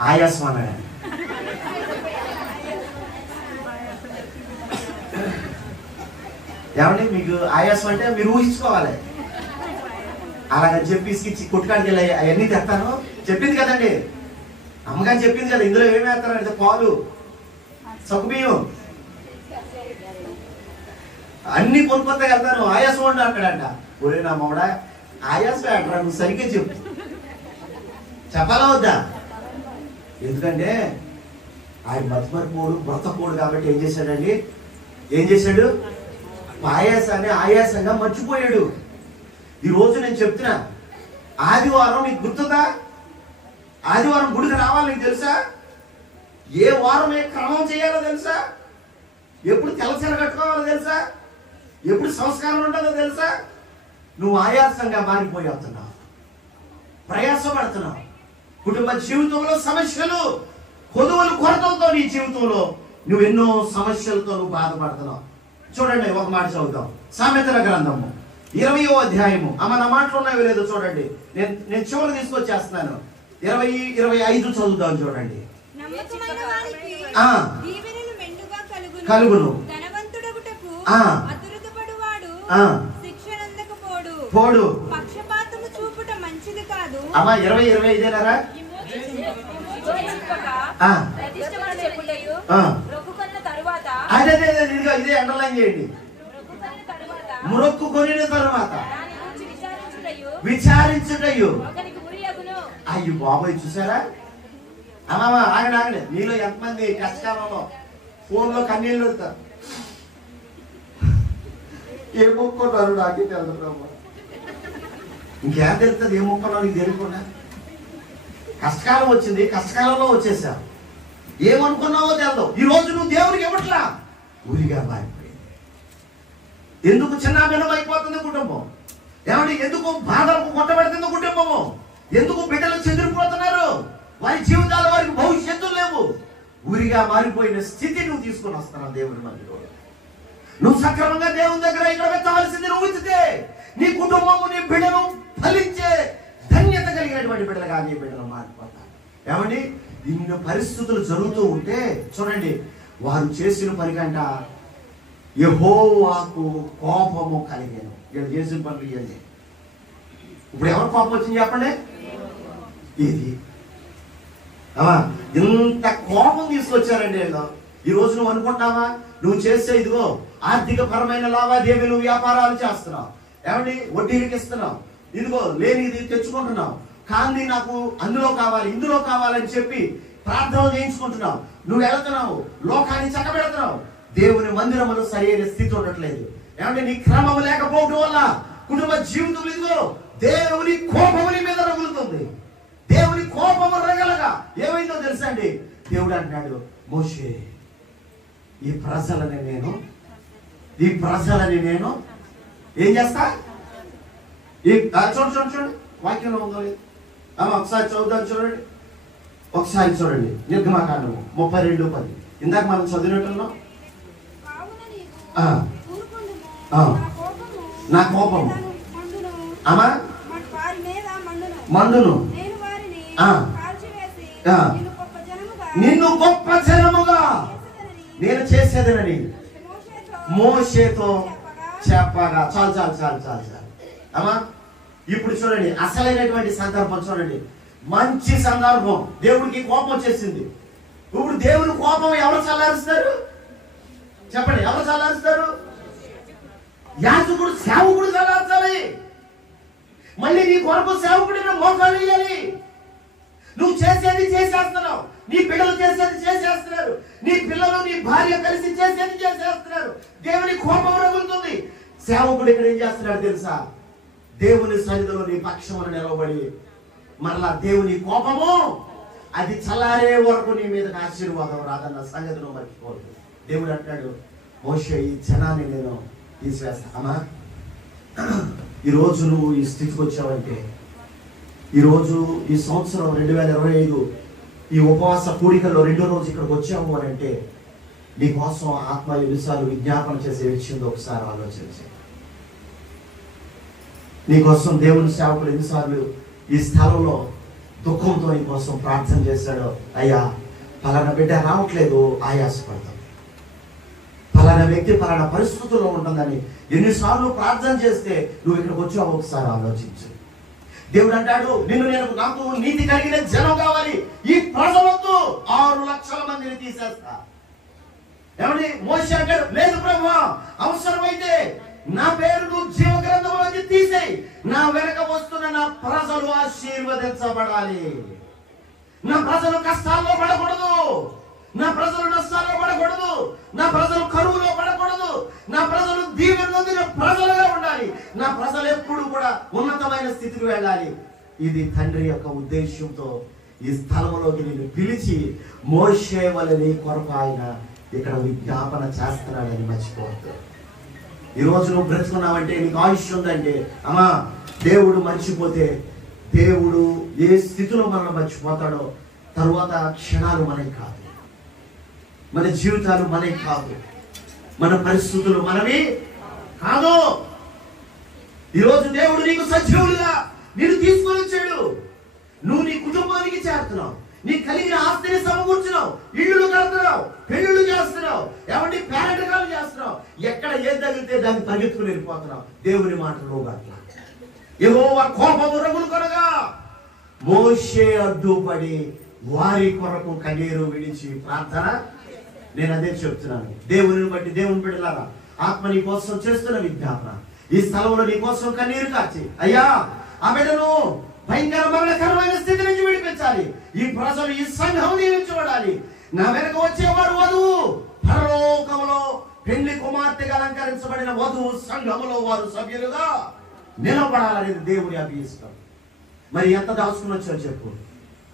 ఆయాసం అన్నాడు. ఏమండి మీకు ఆయాసం అంటే మీరు ఊహించుకోవాలి. అలాగని చెప్పి కొట్టుకాడికి వెళ్ళి అవన్నీ తెస్తాను చెప్పింది కదండి అమ్మగారు, చెప్పింది కదా. ఇందులో ఏమి వేస్తారంటే పాలు, సగ్గుబియ్యం అన్ని కొనుక్కొత్త వెళ్తాను. ఆయాసం ఉండి అక్కడంట. ఒరే నా మొగడ ఆయాసం అంటారా, నువ్వు సరిగ్గా చెప్పు. చెప్పాలా వద్దా? ఎందుకంటే ఆయన మతిమరిపోడు, బ్రతపోడు కాబట్టి ఏం చేశాడండి? ఏం చేశాడు? పాయాసాన్ని ఆయాసంగా మర్చిపోయాడు. ఈరోజు నేను చెప్తున్నా, ఆదివారం నీకు గుర్తుందా? ఆదివారం గుడికి రావాలి నీకు తెలుసా? ఏ వారం ఏ క్రమం చేయాలో తెలుసా? ఎప్పుడు తెల్లసీర కట్టుకోవాలో తెలుసా? ఎప్పుడు సంస్కారం ఉంటుందో తెలుసా? నువ్వు ఆయాసంగా మారిపోతున్నావు, ప్రయాసపడుతున్నావు. కుటుంబ జీవితంలో సమస్యలు, కొదువులు, కొరతలతో నీ జీవితంలో నువ్వు ఎన్నో సమస్యలతో నువ్వు బాధపడుతున్నావు. చూడండి ఒక మాట చదువుతాం. సామెతల గ్రంథము 20వ అధ్యాయము. అమ్మ నా మాటలు ఉన్నాయో లేదో చూడండి. నేను చివరి తీసుకొచ్చేస్తున్నాను. 20-25 చదువుతాం చూడండి. కలుగును పోడు పక్షపాతము చూపుట మంచిది కాదు. అమ్మా 20-25 ఇదే అండర్లైన్ చేయండి. మొక్కుకొనిన తరువాత విచారించుటయు. అయ్యో బాబాయ్ చూసారా? అమ్మా ఆగండి ఆగండి. మీలో ఎంతమంది కష్టకాలంలో ఫోన్లో కన్నీళ్ళు వస్తారు? ఏ మొక్కున్నారు నాకే తెలుసు. ఇంకేం తెలుస్తుంది? ఏ మొక్కున్నావు నీకు తెలియకుండా. కష్టకాలం వచ్చింది, కష్టకాలంలో వచ్చేసా. ఏమనుకున్నావో తెలదు. ఈ రోజు నువ్వు దేవుడికి ఇవ్వట్లా, ఊరిగా మారిపోయింది. ఎందుకు చిన్నాభిన్నం అయిపోతుంది కుటుంబం? ఏమంటే ఎందుకు బాధలకు కొట్టబడుతుంది కుటుంబము? ఎందుకు బిడ్డలు చెదిరిపోతున్నారు? వారి జీవితాలు, వారికి భవిష్యత్తు లేవు. ఊరిగా మారిపోయిన స్థితి నువ్వు తీసుకొని వస్తున్నావు దేవుడి మధ్యలో. నువ్వు సక్రమంగా దేవుని దగ్గర ఇక్కడ పెట్టవలసింది నువ్వు ఇచ్చితే నీ కుటుంబము, నీ బిడ్డలు ఫలించే ధన్యత కలిగినటువంటి బిడ్డలుగా నీ బిడ్డలు మారిపోతారు. ఏమండి ఇన్ని పరిస్థితులు జరుగుతూ ఉంటే చూడండి, వారు చేసిన పని కంట యెహోవాకు కోపము కలిగాను. వీళ్ళు చేసిన పనులు ఇవన్నీ. ఇప్పుడు ఎవరు కోపం వచ్చింది చెప్పండి? ఇది ఇంత కోపం తీసుకొచ్చారండి వీళ్ళు. ఈ రోజు నువ్వు అనుకుంటావా నువ్వు చేస్తే ఇదిగో ఆర్థిక పరమైన లావాదేవీలు, వ్యాపారాలు చేస్తున్నావు. ఏమండి వడ్డీలకి ఇస్తున్నావు, ఇదిగో లేనిది తెచ్చుకుంటున్నావు. కానీ నాకు అందులో కావాలి, ఇందులో కావాలని చెప్పి ప్రార్థన చేయించుకుంటున్నావు. నువ్వు వెళుతున్నావు, లోకాన్ని చక్కబెడుతున్నావు. దేవుని మందిరములో సరైన స్థితి ఉండట్లేదు. ఏమంటే నీ క్రమము లేకపోవడం వల్ల కుటుంబ జీవితం ఇదిగో దేవుని కోపముని మీద రగులుతుంది. దేవుని కోపము రగలగా ఏమైందో తెలుసా అండి? దేవుడు అంటున్నాడు, మోషే ఈ ప్రజలని నేను ఏం చేస్తా? చూడండి వాక్యంలో ఉందో ఒకసారి చదువుదాం, చూడండి నిర్గమకాండము 32:10. ఇందాక మనం చదివినట్టున్నాం. నా కోపము అమ్మా మండును, నిన్ను గొప్ప జనముగా నేను చేసేదనని మోషేతో చెప్పగా. చాలు అమ్మా. ఇప్పుడు చూడండి అసలైనటువంటి సందర్భం చూడండి. మంచి సందర్భం. దేవుడికి కోపం వచ్చేసింది. ఇప్పుడు దేవుని కోపం ఎవరు చల్లారుస్తారు చెప్పండి? ఎవరు చల్లారుస్తారు? యాజకుడు, సేవకుడు చల్లార్చాలి. మళ్ళీ నీ కొరకు సేవకుడిని మోకాలు వేయాలి. నువ్వు చేసేది చేసేస్తున్నావు, నీ పిల్లలు చేసేది చేసేస్తున్నారు, నీ పిల్లలు నీ భార్య కలిసి చేసేది చేసేస్తున్నారు. దేవుని కోపం రగులుతుంది. సేవకుడు ఇక్కడ ఏం చేస్తున్నాడు తెలుసా? దేవుని సన్నిధిలో నీ పక్షమును నిలవబడి మరలా దేవుని కోపము అది చల్లారే వరకు నీ మీద ఆశీర్వాదం రాదన్న సంగతిలో మర్చిపోవద్దు. దేవుడు అంటాడు, మోషే ఈ జనాన్ని నేను తీసివేస్తా. అమ్మా, ఈరోజు నువ్వు ఈ స్థితికి వచ్చావంటే, ఈరోజు ఈ సంవత్సరం 2025 ఈ ఉపవాస కూడికల్లో 2వ రోజు ఇక్కడికి వచ్చాము అని అంటే నీ కోసం ఆత్మ ఎన్నిసార్లు విజ్ఞాపన చేసి వచ్చిందో ఒకసారి ఆలోచించి. నీకోసం దేవుని సేవకుడు ఎన్నిసార్లు ఈ స్థలంలో దుఃఖంతో నీ కోసం ప్రార్థన చేశాడో. అయ్యా, పలానా బిడ్డ రావట్లేదు, ఆయాసపడతాం, పలానా వ్యక్తి పలానా పరిస్థితుల్లో ఉంటుందని ఎన్నిసార్లు ప్రార్థన చేస్తే నువ్వు ఇక్కడికి వచ్చావు ఒకసారి ఆలోచించు. దేవుడు అంటాడు, నాకు నీతి కలిగిన జనం కావాలి. ఈ ప్రజలతో 6 లక్షల మందిని తీసేస్తా. ఏమండి? మోషే అంటాడు, లేదు ప్రభువా, అవసరమైతే నా పేరు నువ్వు జీవ గ్రంథంలోకి తీసేయి. నా వెనక వస్తున్న నా ప్రజలు ఆశీర్వదించబడాలి. నా ప్రజలు కష్టాల్లో పడకూడదు, నా ప్రజలు నష్టాల్లో పడకూడదు, నా ప్రజలు కరువులో పడకూడదు, నా ప్రజలు దీవెన పొందిన ప్రజలుగా ఉండాలి, నా ప్రజలు ఎప్పుడు కూడా ఉన్నతమైన స్థితికి వెళ్ళాలి. ఇది తండ్రి యొక్క ఉద్దేశంతో ఈ స్థలంలోకి నేను పిలిచి మోషే వలె నీ కొరకు ఆయన ఇక్కడ విజ్ఞాపన చేస్తున్నాడని మర్చిపోవద్దు. ఈరోజు నువ్వు బ్రతుకున్నావంటే, నీకు ఆయుష్ ఉందంటే, అమ్మా, దేవుడు మర్చిపోతే దేవుడు ఏ స్థితిలో మనం మర్చిపోతాడో తరువాత క్షణాలు మనకి కాదు, మన జీవితాలు మనకి కాదు, మన పరిస్థితులు మనవి కాదు. ఈరోజు దేవుడు నీకు సజీవులుగా నేను తీసుకొని వచ్చాడు. నువ్వు నీ కుటుంబానికి చేరుతున్నావు, నీ కలిగిన ఆస్తిని సమకూర్చున్నావు, ఇళ్ళు కడుతున్నావు, పెళ్లిళ్ళు చేస్తున్నావు, ఏమంటే పేరెంటకాలు చేస్తున్నావు. ఎక్కడ ఏది తగిలితే దాన్ని పరిగెత్తుకుని వెళ్ళిపోతున్నావు. దేవుని మాటలో అట్లా యెహోవా కోపము రగులు కొనగా మోషే అడ్డుపడి వారి కొరకు కన్నీరు విడిచి ప్రార్థన. నేను అదే చెప్తున్నాను. దేవుని బట్టి దేవుని బిడ్డలారా, ఆత్మ నీ కోసం చేస్తున్న విజ్ఞాపన ఈ స్థలంలో నీ కోసం కన్నీరు కాచి, అయ్యా ఆ బిడ్డను భయంకర మరణకరమైన స్థితి నుంచి విడిపించాలి. ఈ ప్రజలు, ఈ సంఘం నియమించబడాలి. నా వెనక వచ్చేవాడు వధువు, పరలోకములో పెళ్లి కుమార్తెగా అలంకరించబడిన వధువు సంఘములో వారు సభ్యులుగా నిలబడాలనేది దేవుని అభిష్టం. మరి ఎంత దాచుకుని వచ్చావు చెప్పు?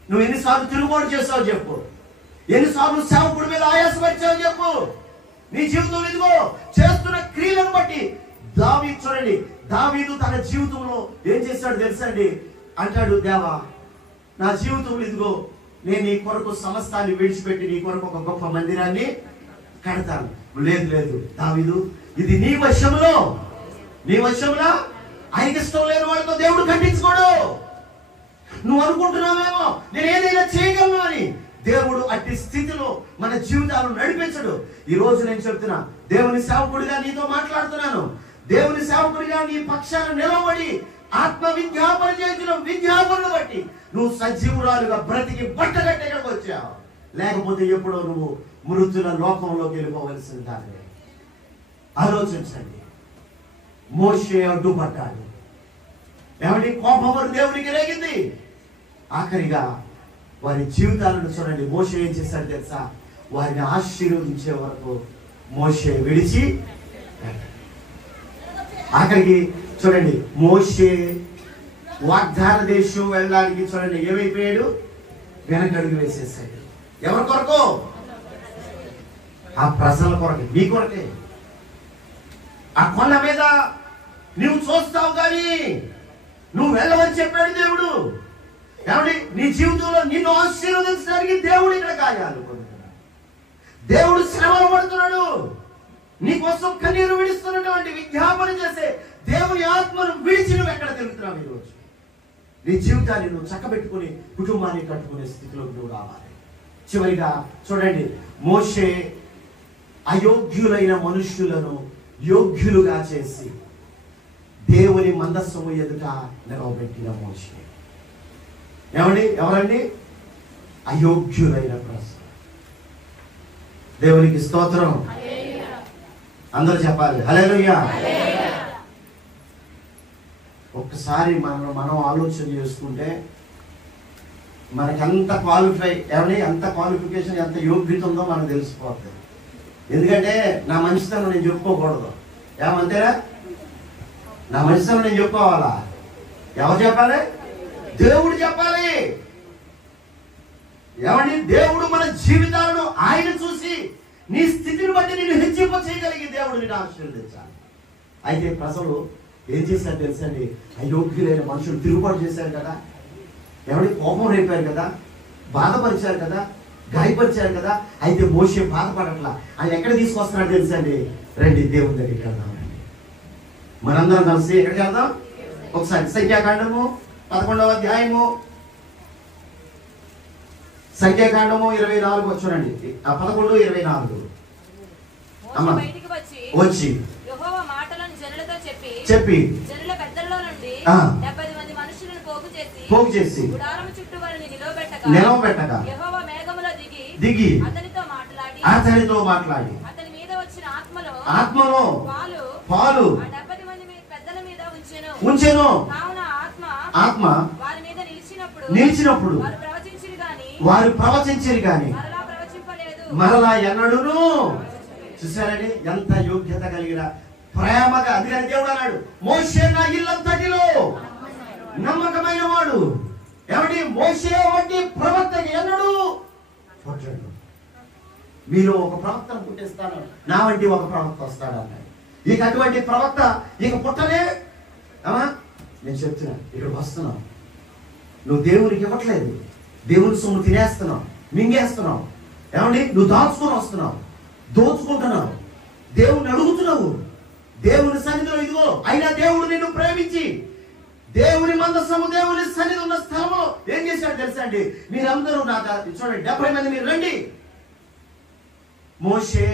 నువ్వు ఎన్నిసార్లు తిరుగుబాటు చేస్తావు చెప్పు? ఎన్నిసార్లు సేవకుడి మీద ఆయాసపరిచావు చెప్పు? నీ జీవితంలో ఇదిగో చేస్తున్న క్రియలను బట్టి దావీదు చూడండి, దావీదు తన జీవితంలో ఏం చేశాడు తెలుసండి? అంటాడు, దేవా నా జీవితంలో ఇదిగో నేను నీ కొరకు సమస్తాన్ని విడిచిపెట్టి నీ కొరకు ఒక గొప్ప మందిరాన్ని కడతాను. లేదు లేదు దావీదు, ఇది నీ వశంలో, నీ వశంలో. ఆయనకి ఇష్టం లేని వాడితో దేవుడు ఖండించుకోడు. నువ్వు అనుకుంటున్నావేమో నేను ఏదైనా చేయగలను అని. దేవుడు అట్టి స్థితిలో మన జీవితాలను నడిపించడు. ఈ రోజు నేను చెప్తున్నా, దేవుని సేవకుడిగా నీతో మాట్లాడుతున్నాను. దేవుని సేవకుడిగా నీ పక్షాన నిలబడి ఆత్మ విజ్ఞాపన చేసిన విజ్ఞాపనను బట్టి నువ్వు సజీవురాలుగా బ్రతికి బట్టగట్టి ఎక్కడికి వచ్చావు. లేకపోతే ఎప్పుడో నువ్వు మృతుల లోకంలోకి వెళ్ళిపోవలసిన దాన్ని ఆలోచించండి. మోషే అడ్డుపడ్డాడు. ఏమంటే కోపం దేవునికి రేగింది. ఆఖరిగా వారి జీవితాలను చూడండి, మోషే ఏం చేశాడు తెలుసా? వారిని ఆశీర్వదించే వరకు మోషే విడిచి ఆఖరికి చూడండి, మోషే వాగ్దాన దేశం వెళ్ళడానికి చూడండి ఏమైపోయాడు, వెనకడుగు వేసేసాడు. ఎవరి కొరకు? ఆ ప్రజల కొరకే, మీ కొరకే. ఆ కొండ మీద నువ్వు చూస్తావు కానీ నువ్వు వెళ్ళవని చెప్పాడు దేవుడు. ఏమండి, నీ జీవితంలో నిన్ను ఆశీర్వదించడానికి దేవుడు ఇక్కడ కార్యాలు పొందుతున్నాడు. దేవుడు శ్రమలు పడుతున్నాడు. నీ కోసం కన్నీరు విడుస్తున్నటువంటి విజ్ఞాపన చేసే దేవుని ఆత్మను విడిచి నువ్వు ఎక్కడ తిరుగుతున్నావు ఈరోజు. నీ జీవితాన్ని నువ్వు చక్కబెట్టుకుని కుటుంబాన్ని కట్టుకునే స్థితిలోకి నువ్వు రావాలి. చివరిగా చూడండి, మోషే అయోగ్యులైన మనుష్యులను యోగ్యులుగా చేసి దేవుని మందస్సము ఎదుట నిలవబెట్టిన మోషే. ఏమండి, ఎవరండి? అయోగ్యులైన ప్రజలు. దేవునికి స్తోత్రం. అందరూ చెప్పాలి హల్లెలూయా. ఒక్కసారి మనం ఆలోచన చేసుకుంటే మనకి ఎంత ఎంత క్వాలిఫికేషన్, ఎంత యోగ్యత ఉందో మనకు తెలిసిపోతుంది. ఎందుకంటే నా మంచితనం నేను చెప్పుకోకూడదు. ఏమంతేనా? నా మంచితనం నేను చెప్పుకోవాలా? ఎవరు చెప్పాలి? దేవుడు చెప్పాలి. ఏమండి, దేవుడు మన జీవితాలను ఆయన చూసి నీ స్థితిని బట్టి నేను హెచ్చింప చేయగలిగి దేవుడు నేను ఆశీర్వదించాలి. అయితే ప్రజలు ఏం చేశారు తెలుసండి? అయోగ్యులైన మనుషులు తిరుగుబాటు చేశారు కదా, ఎవరి కోపం రేపారు కదా, బాధపరిచారు కదా, గాయపరిచారు కదా. అయితే మోషే బాధపడట్లా. ఆయన ఎక్కడ తీసుకొస్తున్నాడు తెలుసండి? రండి దేవుని దగ్గరికి వెళ్దాం. మనందరం కలిసి ఎక్కడికి వెళ్దాం? ఒకసారి సంఖ్యాకాండము 11వ అధ్యాయము, సంఖ్యాకాండము 24 చూడండి. 11:24 వచ్చి చెప్పి జనుల పెద్దల్లో నుండి 70 మంది మనుషులను పోగు చేసి గుడారము చుట్టూ వారిని నిలవబెట్టక యెహోవా మేఘములో దిగి అతనితో మాట్లాడి అతని మీద వచ్చిన ఆత్మలో పాలు 70 మంది పెద్దల మీద ఉంచెను. కావున ఆత్మ వారి మీద నిలిచినప్పుడు వారు ప్రవచించిరి గాని మరలా ఎన్నడూను. చూసారండి ఎంత యోగ్యత కలిగిన ప్రేమగా. అందుకని దేవుడు అన్నాడు, మోషే నా ఇల్లంతటిలో నమ్మకమైన వాడు. ఏమండి, మోషే వంటి ప్రవక్త ఎన్నడూ పుట్టడు. మీలో ఒక ప్రవక్తను పుట్టిస్తాను, నా వంటి ఒక ప్రవక్త వస్తాడు అన్నాడు. ఇక అటువంటి ప్రవక్త ఇక పుట్టనే. నేను చెప్తున్నా, ఇక్కడ వస్తున్నావు, నువ్వు దేవునికి ఇవ్వట్లేదు, దేవుని సొమ్ము తినేస్తున్నావు, మింగేస్తున్నావు. ఏమండి, నువ్వు దాచుకొని వస్తున్నావు, దోచుకుంటున్నావు, దేవుని అడుగుతున్నావు. దేవుని సన్నిధిలో ఇదిగో, అయినా దేవుడు నిన్ను ప్రేమించి దేవుని మందసము దేవుని సన్నిధి ఉన్న స్థలంలో ఏం చేశాడు తెలుసా అండి? మీరందరూ చూడండి, 70 మంది మీరు రండి. మోషే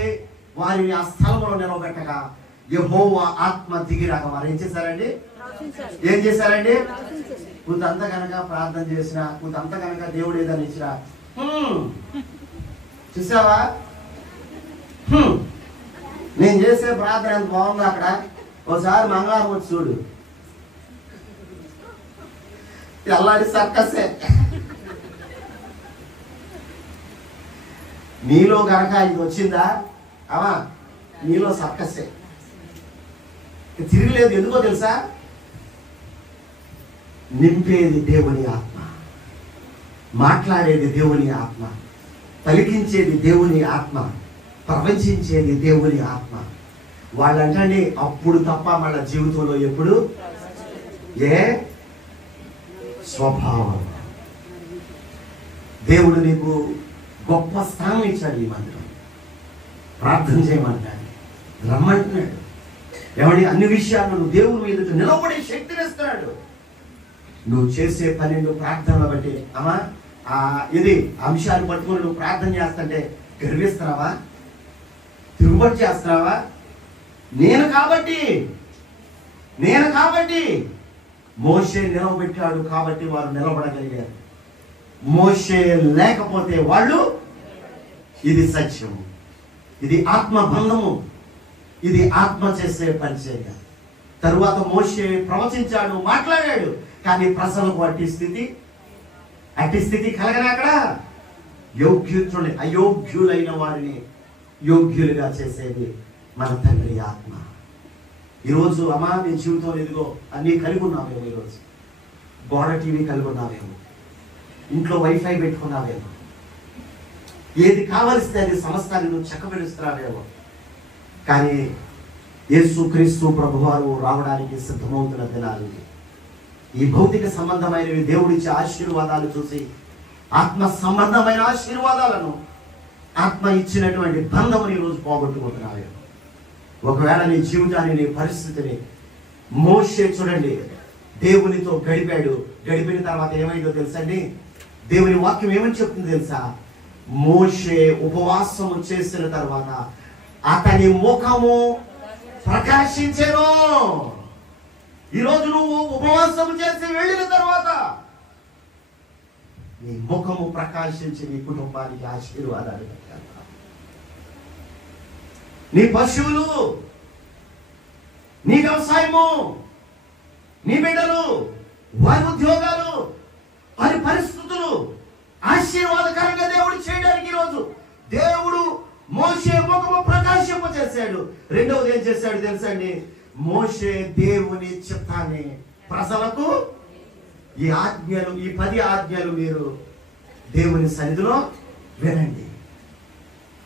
వారిని ఆ స్థలంలో నిలవబెట్టగా యెహోవా ఆత్మ దిగిరాక వారు ఏం చేశారండి? కొంతంత కనుక ప్రార్థన చేసిన, కొంతంత కనుక దేవుడు ఏదైనా ఇచ్చినా, చూసావా నేను చేసే ప్రార్థన ఎంత బాగుంది. అక్కడ ఒకసారి మంగళవారం వచ్చి చూడు, తెల్లారి సర్కసే. నీలో కనుక ఇది వచ్చిందా అవా, నీలో సర్కసే, తిరిగిలేదు. ఎందుకో తెలుసా? నింపేది దేవుని ఆత్మ, మాట్లాడేది దేవుని ఆత్మ, పలికించేది దేవుని ఆత్మ, ప్రవచించేది దేవుని ఆత్మ. వాళ్ళంటే అప్పుడు తప్ప మళ్ళీ జీవితంలో ఎప్పుడు స్వభావం. దేవుడు నీకు గొప్ప స్థానం ఇచ్చాడు. ఈ మందిరం ప్రార్థన చేయమంటాడు, రమ్మంటున్నాడు. ఏమని అన్ని విషయాలను నువ్వు దేవుని మీద నిలబడే శక్తిని ఇస్తున్నాడు. నువ్వు చేసే పని నువ్వు ప్రార్థనలు బట్టి ఇది అంశాన్ని పట్టుకుని నువ్వు ప్రార్థన చేస్తుంటే గర్విస్తున్నావా? తిరుగుబాటు చేస్తున్నావా? నేను కాబట్టి మోషే నిలవబెట్టాడు కాబట్టి వారు నిలబడగలిగారు. మోషే లేకపోతే వాళ్ళు, ఇది సత్యము, ఇది ఆత్మబంధము, ఇది ఆత్మ చేసే పరిచయ. తరువాత మోషే ప్రవచించాడు, మాట్లాడాడు. కానీ ప్రజలకు అట్టి స్థితి కలగని అక్కడ యోగ్యుని అయోగ్యులైన వారిని యోగ్యులుగా చేసేది మన తండ్రి ఆత్మ. ఈరోజు అమ్మా నీ జీవితంలో ఇదిగో అన్నీ కలిగి ఉన్నావేమో, ఈరోజు గోడ టీవీ కలిగి ఉన్నావేమో, ఇంట్లో వైఫై పెట్టుకున్నావేమో, ఏది కావలిస్తే అది సమస్తాన్ని నువ్వు చక్కబెడుస్తున్నావేమో. కానీ యేసుక్రీస్తు ప్రభువారు రావడానికి సిద్ధమవుతున్న దినాలు. ఈ భౌతిక సంబంధమైనవి దేవుడిచ్చే ఆశీర్వాదాలు చూసి ఆత్మ సంబంధమైన ఆశీర్వాదాలను, ఆత్మ ఇచ్చినటువంటి బంధముని ఈరోజు పోగొట్టుకుంటున్నావేమో. ఒకవేళ నీ జీవితాన్ని, నీ పరిస్థితిని, మోషే చూడండి దేవునితో గడిపాడు. గడిపిన తర్వాత ఏమైందో తెలుసండి? దేవుని వాక్యం ఏమని చెప్తుంది తెలుసా? మోషే ఉపవాసము చేసిన తర్వాత అతని ముఖము ప్రకాశించెను. ఈరోజు నువ్వు ఉపవాసము చేసి వెళ్ళిన తర్వాత నీ ముఖము ప్రకాశించి నీ కుటుంబానికి ఆశీర్వాదాలు పెట్టాలి. నీ పశువులు, నీ వ్యవసాయము, నీ బిడ్డలు, వారి ఉద్యోగాలు, వారి పరిస్థితులు ఆశీర్వాదకరంగా దేవుడు చేయడానికి ఈరోజు దేవుడు మోషే ముఖము ప్రకాశింప చేశాడు. రెండవది ఏం చేశాడు తెలుసండి? మోషే దేవుని చిత్తాన్ని ప్రజలకు ఈ ఆజ్ఞలు, ఈ 10 ఆజ్ఞలు మీరు దేవుని సన్నిధిలో వినండి.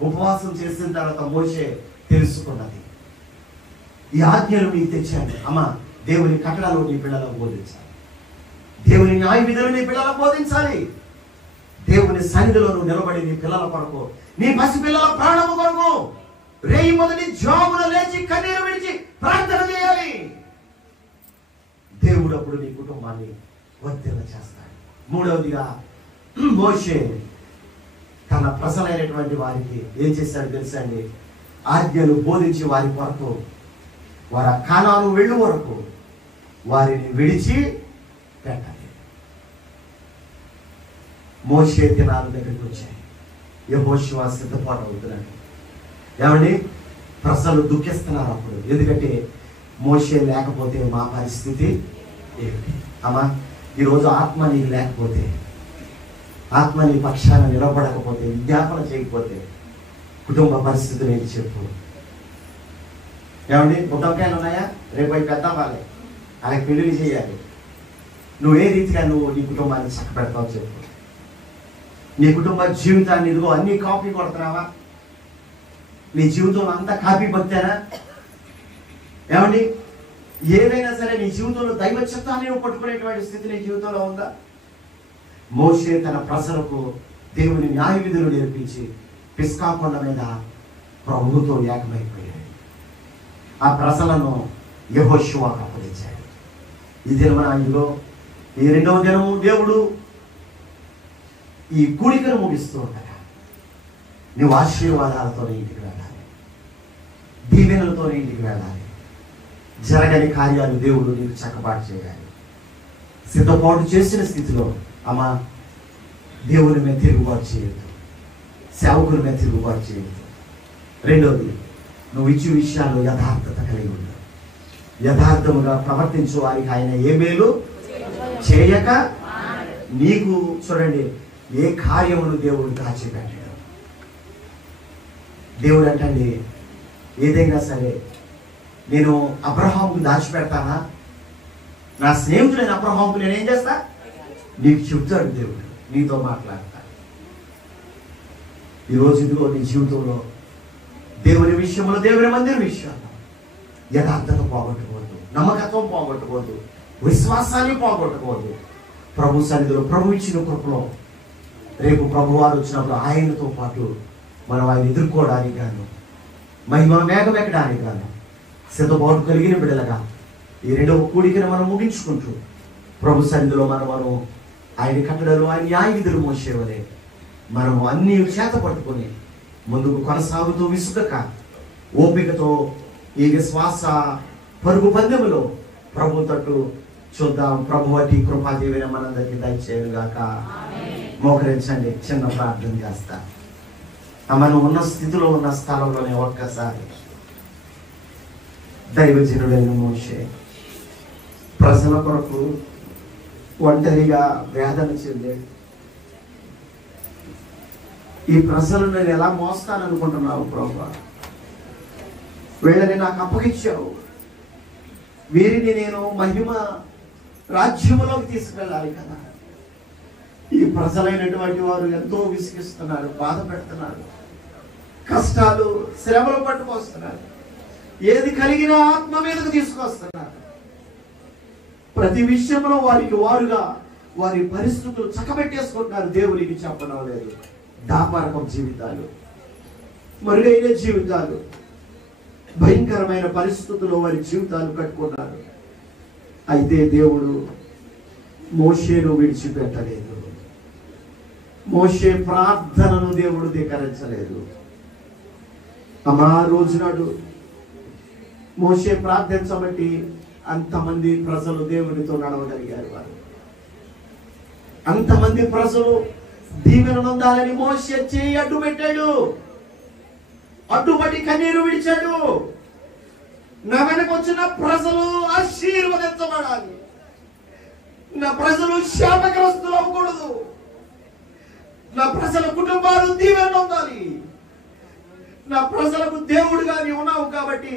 ఉపవాసం చేసిన తర్వాత మోషే తెలుసుకున్నది, ఈ ఆజ్ఞలు మీకు తెచ్చాను అమ్మా. దేవుని కట్టడలు నీ పిల్లలకు బోధించాలి, దేవుని న్యాయ విధులు నీ పిల్లలకు బోధించాలి. దేవుని సన్నిధిలో నువ్వు నిలబడి నీ పిల్లల కొరకు, నీ పసి పిల్లల ప్రాణము కొరకు రేయి మొదటి జామున లేచి కన్నీరు విడిచి ప్రార్థన చేయాలి. దేవుడు అప్పుడు నీ కుటుంబాన్ని వర్ధిల్ల చేస్తాడు. మూడవదిగా మోషే తన ప్రజలైనటువంటి వారికి ఏం చేశాడు తెలుసా అండి? ఆజ్ఞలు బోధించి వారి కొరకు, వారి కానాను వెళ్ళు వరకు వారిని విడిచి పెట్టాలి. మోషే దినాల దగ్గరికి వచ్చాయి. యెహోషువ సిద్ధపాటు అవుతున్నాడు. ఏమండి? ప్రజలు దుఃఖిస్తున్నారు అప్పుడు. ఎందుకంటే మోషే లేకపోతే మా పరిస్థితి ఏమిటి? అమ్మా, ఈరోజు ఆత్మ నీకు లేకపోతే, ఆత్మ నీ పక్షాన నిలబడకపోతే, విజ్ఞాపన చేయకపోతే కుటుంబ పరిస్థితులు ఏంటి చెప్పు. ఏమండి? పుట్టకాయలు ఉన్నాయా? రేపు అవి పెద్ద వాళ్ళే, వాళ్ళకి పెళ్లి చేయాలి. నువ్వు ఏ రీతిగా నువ్వు నీ కుటుంబాన్ని చక్కబెడతావు చెప్పు. నీ కుటుంబ జీవితాన్ని ఇదిగో అన్ని కాపీ కొడుతున్నావా? నీ జీవితంలో అంతా కాపీ పట్టారా? ఏమండి? ఏదైనా సరే నీ జీవితంలో దైవ చిత్తాన్ని నువ్వు పట్టుకునేటువంటి స్థితి నీ జీవితంలో ఉందా? మోషే తన ప్రజలకు దేవుని న్యాయ విధులు నేర్పించి పిస్కా కొండ మీద ప్రభువుతో ఏకమైపోయాడు. ఆ ప్రజలను యెహోషువకు అప్పగించాడు. ఈ దినమనాయులో ఈ 2వ దినము దేవుడు ఈ కూడికను ముగిస్తూ ఉండగా నువ్వు ఆశీర్వాదాలతో ఇంటికి వెళ్ళాలి, దీవెనలతో ఇంటికి వెళ్ళాలి. జరగని కార్యాలు దేవుడు నీకు చక్కబాటు చేయాలి. సిద్ధపాటు చేసిన స్థితిలో అమ్మా దేవుని మీద తిరుగుబాటు చేయొద్దు, సేవకుల మీద తిరుగుబాటు చేయొద్దు. రెండవది, నువ్వు ఇచ్చే విషయాల్లో యథార్థత కలిగి ఉండు. యథార్థముగా ప్రవర్తించు వారికి ఆయన ఏ మేలు చేయక నీకు చూడండి ఏ కార్యమును దేవుడు దాచిపెట్టాడు. దేవుడు అంటండి ఏదైనా సరే నేను అబ్రహాముకు దాచిపెడతానా? నా స్నేహితుడైన అబ్రహాముకు నేనేం చేస్తా? నీకు చెప్తాడు దేవుడు, నీతో మాట్లాడతాడు. ఈరోజు ఇదిగో నీ జీవితంలో దేవుని విషయంలో, దేవుని మందిర విషయంలో యథార్థత పోగొట్టుకోవద్దు, నమ్మకత్వం పోగొట్టుకోవద్దు, విశ్వాసాన్ని పోగొట్టుకోవద్దు. ప్రభు సన్నిధిలో ప్రభు ఇచ్చిన కృపలో రేపు ప్రభువారు వచ్చినప్పుడు ఆయనతో పాటు మనం ఆయన ఎదుర్కోవడానికి గాను, మహిమ మేఘం ఎక్కడానికి గాను సిద్ధపాటు కలిగిన బిడ్డలుగా ఈ 2వ కూడికను మనం ముగించుకుంటూ ప్రభు సన్నిధిలో మనం ఆయన కట్టడలు, ఆయన న్యాయ విధులు మోసేవలే మనము అన్ని చేత పట్టుకొని ముందుకు కొనసాగుతూ విసుగక ఓపికతో ఈ విశ్వాస పరుగు పందెములో ప్రభు తట్టు చూద్దాం. ప్రభు అతి కృపాదేవిన మనందరికీ దయచేయుగాక. మోకరించండి, చిన్న ప్రార్థన చేస్తా. మనం ఉన్న స్థితిలో ఉన్న స్థలంలోనే ఒక్కసారి దైవజనుడైన మోషే ప్రజల కొరకు ఒంటరిగా వేదన చెందాడు. ఈ ప్రజలను నేను ఎలా మోస్తాననుకుంటున్నావు ప్రభు? వీళ్ళని నాకు అప్పగించావు, వీరిని నేను మహిమ రాజ్యములోకి తీసుకెళ్ళాలి కదా. ఈ ప్రజలైనటువంటి వారు ఎంతో విసిగిస్తున్నారు, బాధ పెడుతున్నారు, కష్టాలు శ్రమలు పట్టుకొస్తున్నారు, ఏది కలిగినా ఆత్మ మీదకు తీసుకొస్తున్నారు. ప్రతి విషయంలో వారికి వారుగా వారి పరిస్థితులు చక్కబెట్టేసుకుంటున్నారు. దేవునికి చెప్పడం లేదు. దాపరకం జీవితాలు, మరుగైన జీవితాలు, భయంకరమైన పరిస్థితుల్లో వారి జీవితాలు కట్టుకున్నారు. అయితే దేవుడు మోషేను విడిచిపెట్టలేదు. మోషే ప్రార్థనను దేవుడు ధిక్కరించలేదు. అమ్మా రోజు నాడు మోషే ప్రార్థించబట్టి అంతమంది ప్రజలు దేవునితో నడవగలిగారు. వారు అంతమంది ప్రజలు దీవెన నొందాలని మోషే చేయి అడ్డు పెట్టాడు, అడ్డుపడి కన్నీరు విడిచాడు. నా వెనకొచ్చిన ప్రజలు ఆశీర్వదించబడాలి, నా ప్రజలు శాపగ్రస్తులు అవ్వకూడదు, నా ప్రజల కుటుంబాలు దీవెన పొందాలి. నా ప్రజలకు దేవుడుగా నీవు ఉన్నావు కాబట్టి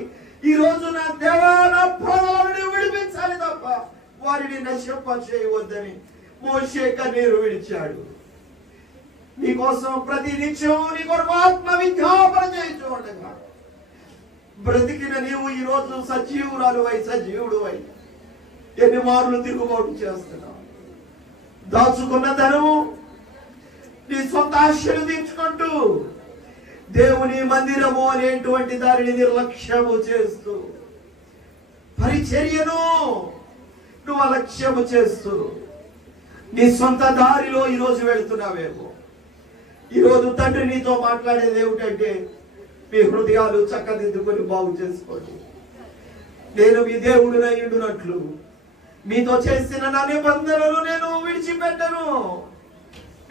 ఈ రోజు నా దేవా నా ప్రజలను విడిపించాలి తప్ప వారిని నశింప చేయవద్దని మోషే కన్నీరు విడిచాడు. నీకోసం ప్రతి నిత్యం నీ కొరకు ఆత్మ విజ్ఞాపన చేయించు ఉండగా బ్రతికిన నీవు ఈ రోజు సజీవురాలు వై సజీవుడు వై ఎన్ని మార్లు తిరుగుబాటు చేస్తున్నావు. దాచుకున్న ధనము నీ సొంత ఆశలు తీర్చుకుంటూ దేవుని మందిరము అనేటువంటి దానిని నిర్లక్ష్యము చేస్తూ, పరిచర్యను నువ్వు అలక్ష్యము చేస్తూ నీ సొంత దారిలో ఈరోజు వెళుతున్నావేమో. ఈరోజు తండ్రి నీతో మాట్లాడేది ఏమిటంటే, మీ హృదయాలు చక్కదిద్దుకొని బాగు చేసుకోండి. నేను మీ దేవుడునై ఉండునట్లు మీతో చేసిన నా నిబంధనలు నేను విడిచిపెట్టను.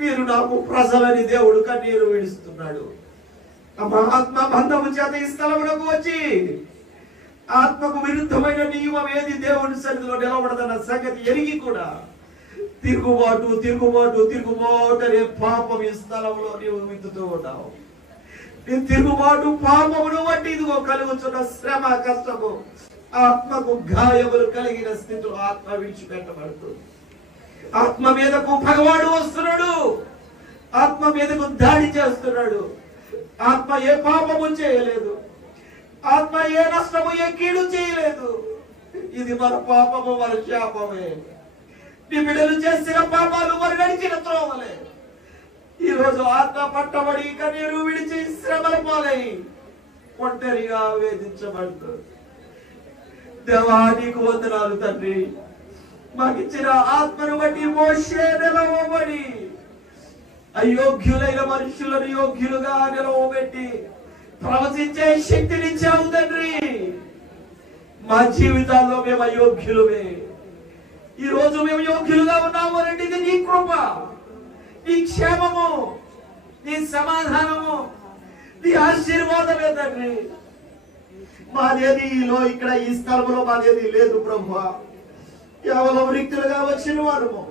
మీరు నాకు ప్రజలని దేవుడు కన్నీరు విడుస్తున్నాడు. ఆత్మ బంధము చేత ఈ స్థలమునకు వచ్చి ఆత్మకు విరుద్ధమైన నియమం ఏది దేవుని సన్నిధిలో నిలబడదన్న సంగతి ఎరిగి కూడా తిరుగుబాటు తిరుగుబాటు తిరుగుబాటు అనే పాపం ఈ స్థలంలో నీవు విత్తుతూ ఉన్నావు. నీ తిరుగుబాటు పాపమును బట్టి ఇదిగో కలుగుతున్న శ్రమ కష్టము ఆత్మకు గాయములు కలిగిన స్థితిలో ఆత్మ విడిచిపెట్టబడుతుంది. ఆత్మ మీదకు భగవాడు వస్తున్నాడు, ఆత్మ మీదకు దాడి చేస్తున్నాడు. ఆత్మ ఏ పాపము చేయలేదు, ఆత్మ ఏ నష్టము ఏ కీడు చేయలేదు. ఇది మన పాపము, మన శాపమే. నీ బిడ్డలు చేసిన పాపాలు మరి నడిచిన త్రోవలే. ఈ రోజు ఆత్మ పట్టబడి కన్నీరు విడిచి శ్రమల పాలై ఒంటరిగా వేధించబడుతుంది. దేవా నీకు వందనాలు తండ్రి. మాకిచ్చిన ఆత్మను బట్టి మోషే నిలవబడి అయోగ్యులైన మనుషులను యోగ్యులుగా నిలవబెట్టి ప్రవచించే శక్తినిచ్చావు తండ్రి. మా జీవితాల్లో మేము అయోగ్యులమే. ఈ రోజు మేము యోగ్యులుగా ఉన్నాము అంటే ఇది నీ కృప, నీ క్షేమము, నీ సమాధానము, నీ ఆశీర్వాదమే తండ్రి. మాదేది ఇక్కడ ఈ స్థలంలో మాదేది లేదు ప్రభువా. కేవలం రిక్తులుగా వచ్చిన వారము,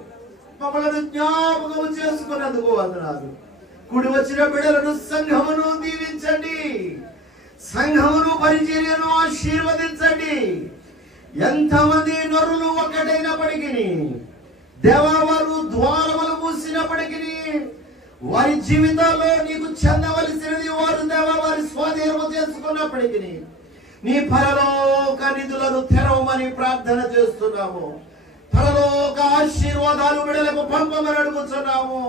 మమ్మల్ని జ్ఞాపకం చేసుకున్నందుకు వందనాలు. కూడి వచ్చిన బిడ్డలను సంఘమును దీవించండి, సంఘమును పరిచర్యను ఆశీర్వదించండి. ఎంతమంది నరులు ఒక్కటైనప్పటికీ దేవా వారు ద్వారములు మూసినప్పటికీ వారి జీవితాల్లో నీకు చెందవలసినది వారు దేవా వారి స్వాధీనము చేసుకున్నప్పటికీ నీ పరలోక నిధులను తెరవమని ప్రార్థన చేస్తున్నాము. పరలోక ఆశీర్వాదాలు బిడ్డలకు పంపమని అడుగుతున్నాము.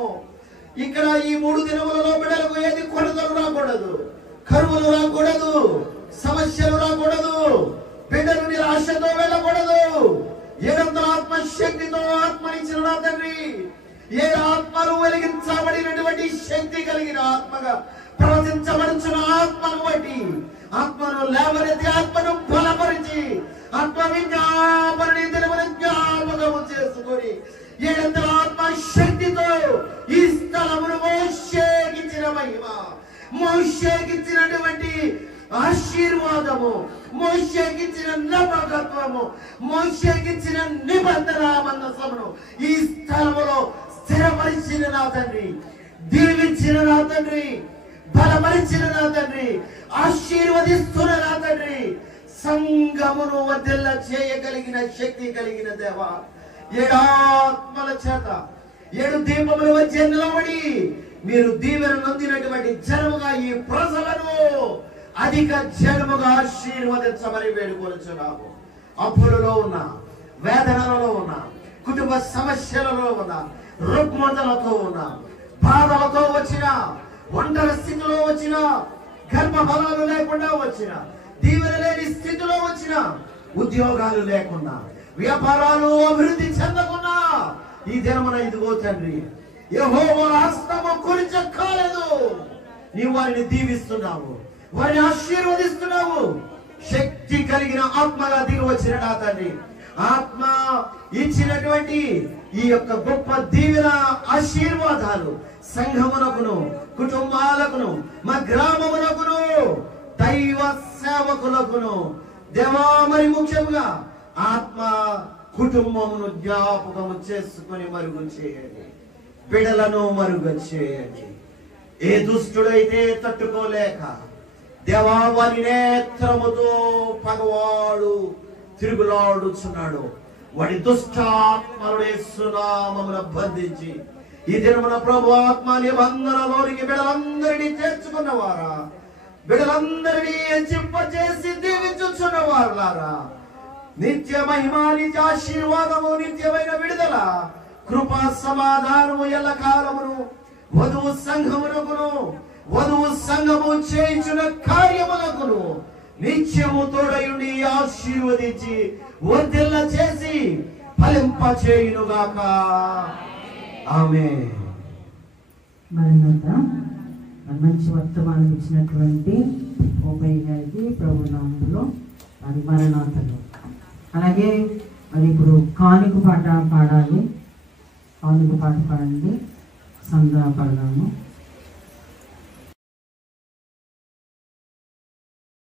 ఇక్కడ ఈ 3 దినములలో బిడ్డలకు ఏది కొరతలు రాకూడదు, కరువులు రాకూడదు, సమస్యలు రాకూడదు, బిడ్డలు నిరాశతో వెళ్ళకూడదు. ఏడంతల ఆత్మశక్తితో ఆత్మనిచ్చిన నా తండ్రి, ఏ ఆత్మను వెలిగించబడినటువంటి శక్తి కలిగిన ఆత్మగా ప్రవచించబడుచున్న ఆత్మను బట్టి ఆత్మను లేవనెత్తి ఆత్మను బలపరిచి ఆత్మ విజ్ఞాపనని జ్ఞాపకము చేసుకొని ఏడంతల ఆత్మ శక్తితో ఈ స్థలమును మోషేకిచ్చిన మహిమ, మోషేకిచ్చినటువంటి ఆశీర్వాదము, మోషేకిచ్చిన నమ్మకత్వము, మోషేకిచ్చిన నిబంధన మందసమును ఈ స్థలములో స్థిరపరిచిన నా తండ్రి, దీవించిన నా తండ్రి, బలపరిచిన నా తండ్రి, ఆశీర్వదిస్తున్న నా తండ్రి, సంఘమును వర్ధిల్ల చేయగలిగిన శక్తి కలిగిన దేవా, 7 ఆత్మల చేత 7 దీపముల మధ్య నిలబడి మీరు దీవెన నొందినటువంటి జనముగా ఈ ప్రజలను అధిక జనముగా ఆశీర్వదించమని వేడుకొనుచున్నాము. అప్పులలో ఉన్న, వేదనలలో ఉన్న, కుటుంబ సమస్యలలో ఉన్న, రుగ్మతలతో ఉన్న, బాధలతో వచ్చిన, ఒంటరి స్థితిలో వచ్చిన, గర్భఫలాలు లేకుండా వచ్చిన, దీవెన లేని స్థితిలో వచ్చిన, ఉద్యోగాలు లేకుండా, వ్యాపారాలు అభివృద్ధి చెందకుండా ఈ దినమున ఇదిగో తండ్రి యెహోవా హస్తము కురించకాలేదు. నీవు వారిని దీవిస్తున్నావు, వారిని ఆశీర్వదిస్తున్నావు. శక్తి కలిగిన ఆత్మగా దిగి వచ్చిన నా తండ్రి, ఆత్మ ఇచ్చినటువంటి ఈ యొక్క గొప్ప దీవెన ఆశీర్వాదాలు సంఘమునకును, కుటుంబాలకును, మా గ్రామమునకును, దైవ సేవకులకును దేవా, మరి ముఖ్యంగా ఆత్మ కుటుంబమును జ్ఞాపకము చేసుకుని మరుగు చేయండి, బిడలను మరుగు చేయండి. ఏ దుష్టుడైతే తట్టుకోలేక దేవా వారి నేత్రముతో పగవాడు తిరుగులాడుచున్నాడు, వాడి దుష్టాత్మలను యేసునామమున బంధించి ఈ దినమున ప్రభు ఆత్మ నిబంధనలోనికి బిడలందరినీ చేర్చుకున్నవారా, బిడలందరినీ హెచ్చింపచేసి దీవించుచున్న వారులారా, నిత్య మహిమ, నిత్య ఆశీర్వాదము, నిత్యమైన విడుదల, కృపా సమాధానము ఎల్లకాలమును వధువు సంఘమునకును, వధువు సంఘము చేయించిన కార్యములకును నిత్యము తోడయుండి ఆశీర్వదించి వర్ధిల్ల చేసి ఫలింప చేయునుగాక. ఆమేన్. మరణత మంచి వర్తమానం ఇచ్చినటువంటి ఓపయ్య గారికి ప్రభు నామములో అది మరణాతలు. అలాగే మరి ఇప్పుడు కానుక పాట పాడాలి. కానుక పాట పాడండి, సందా పడదాము.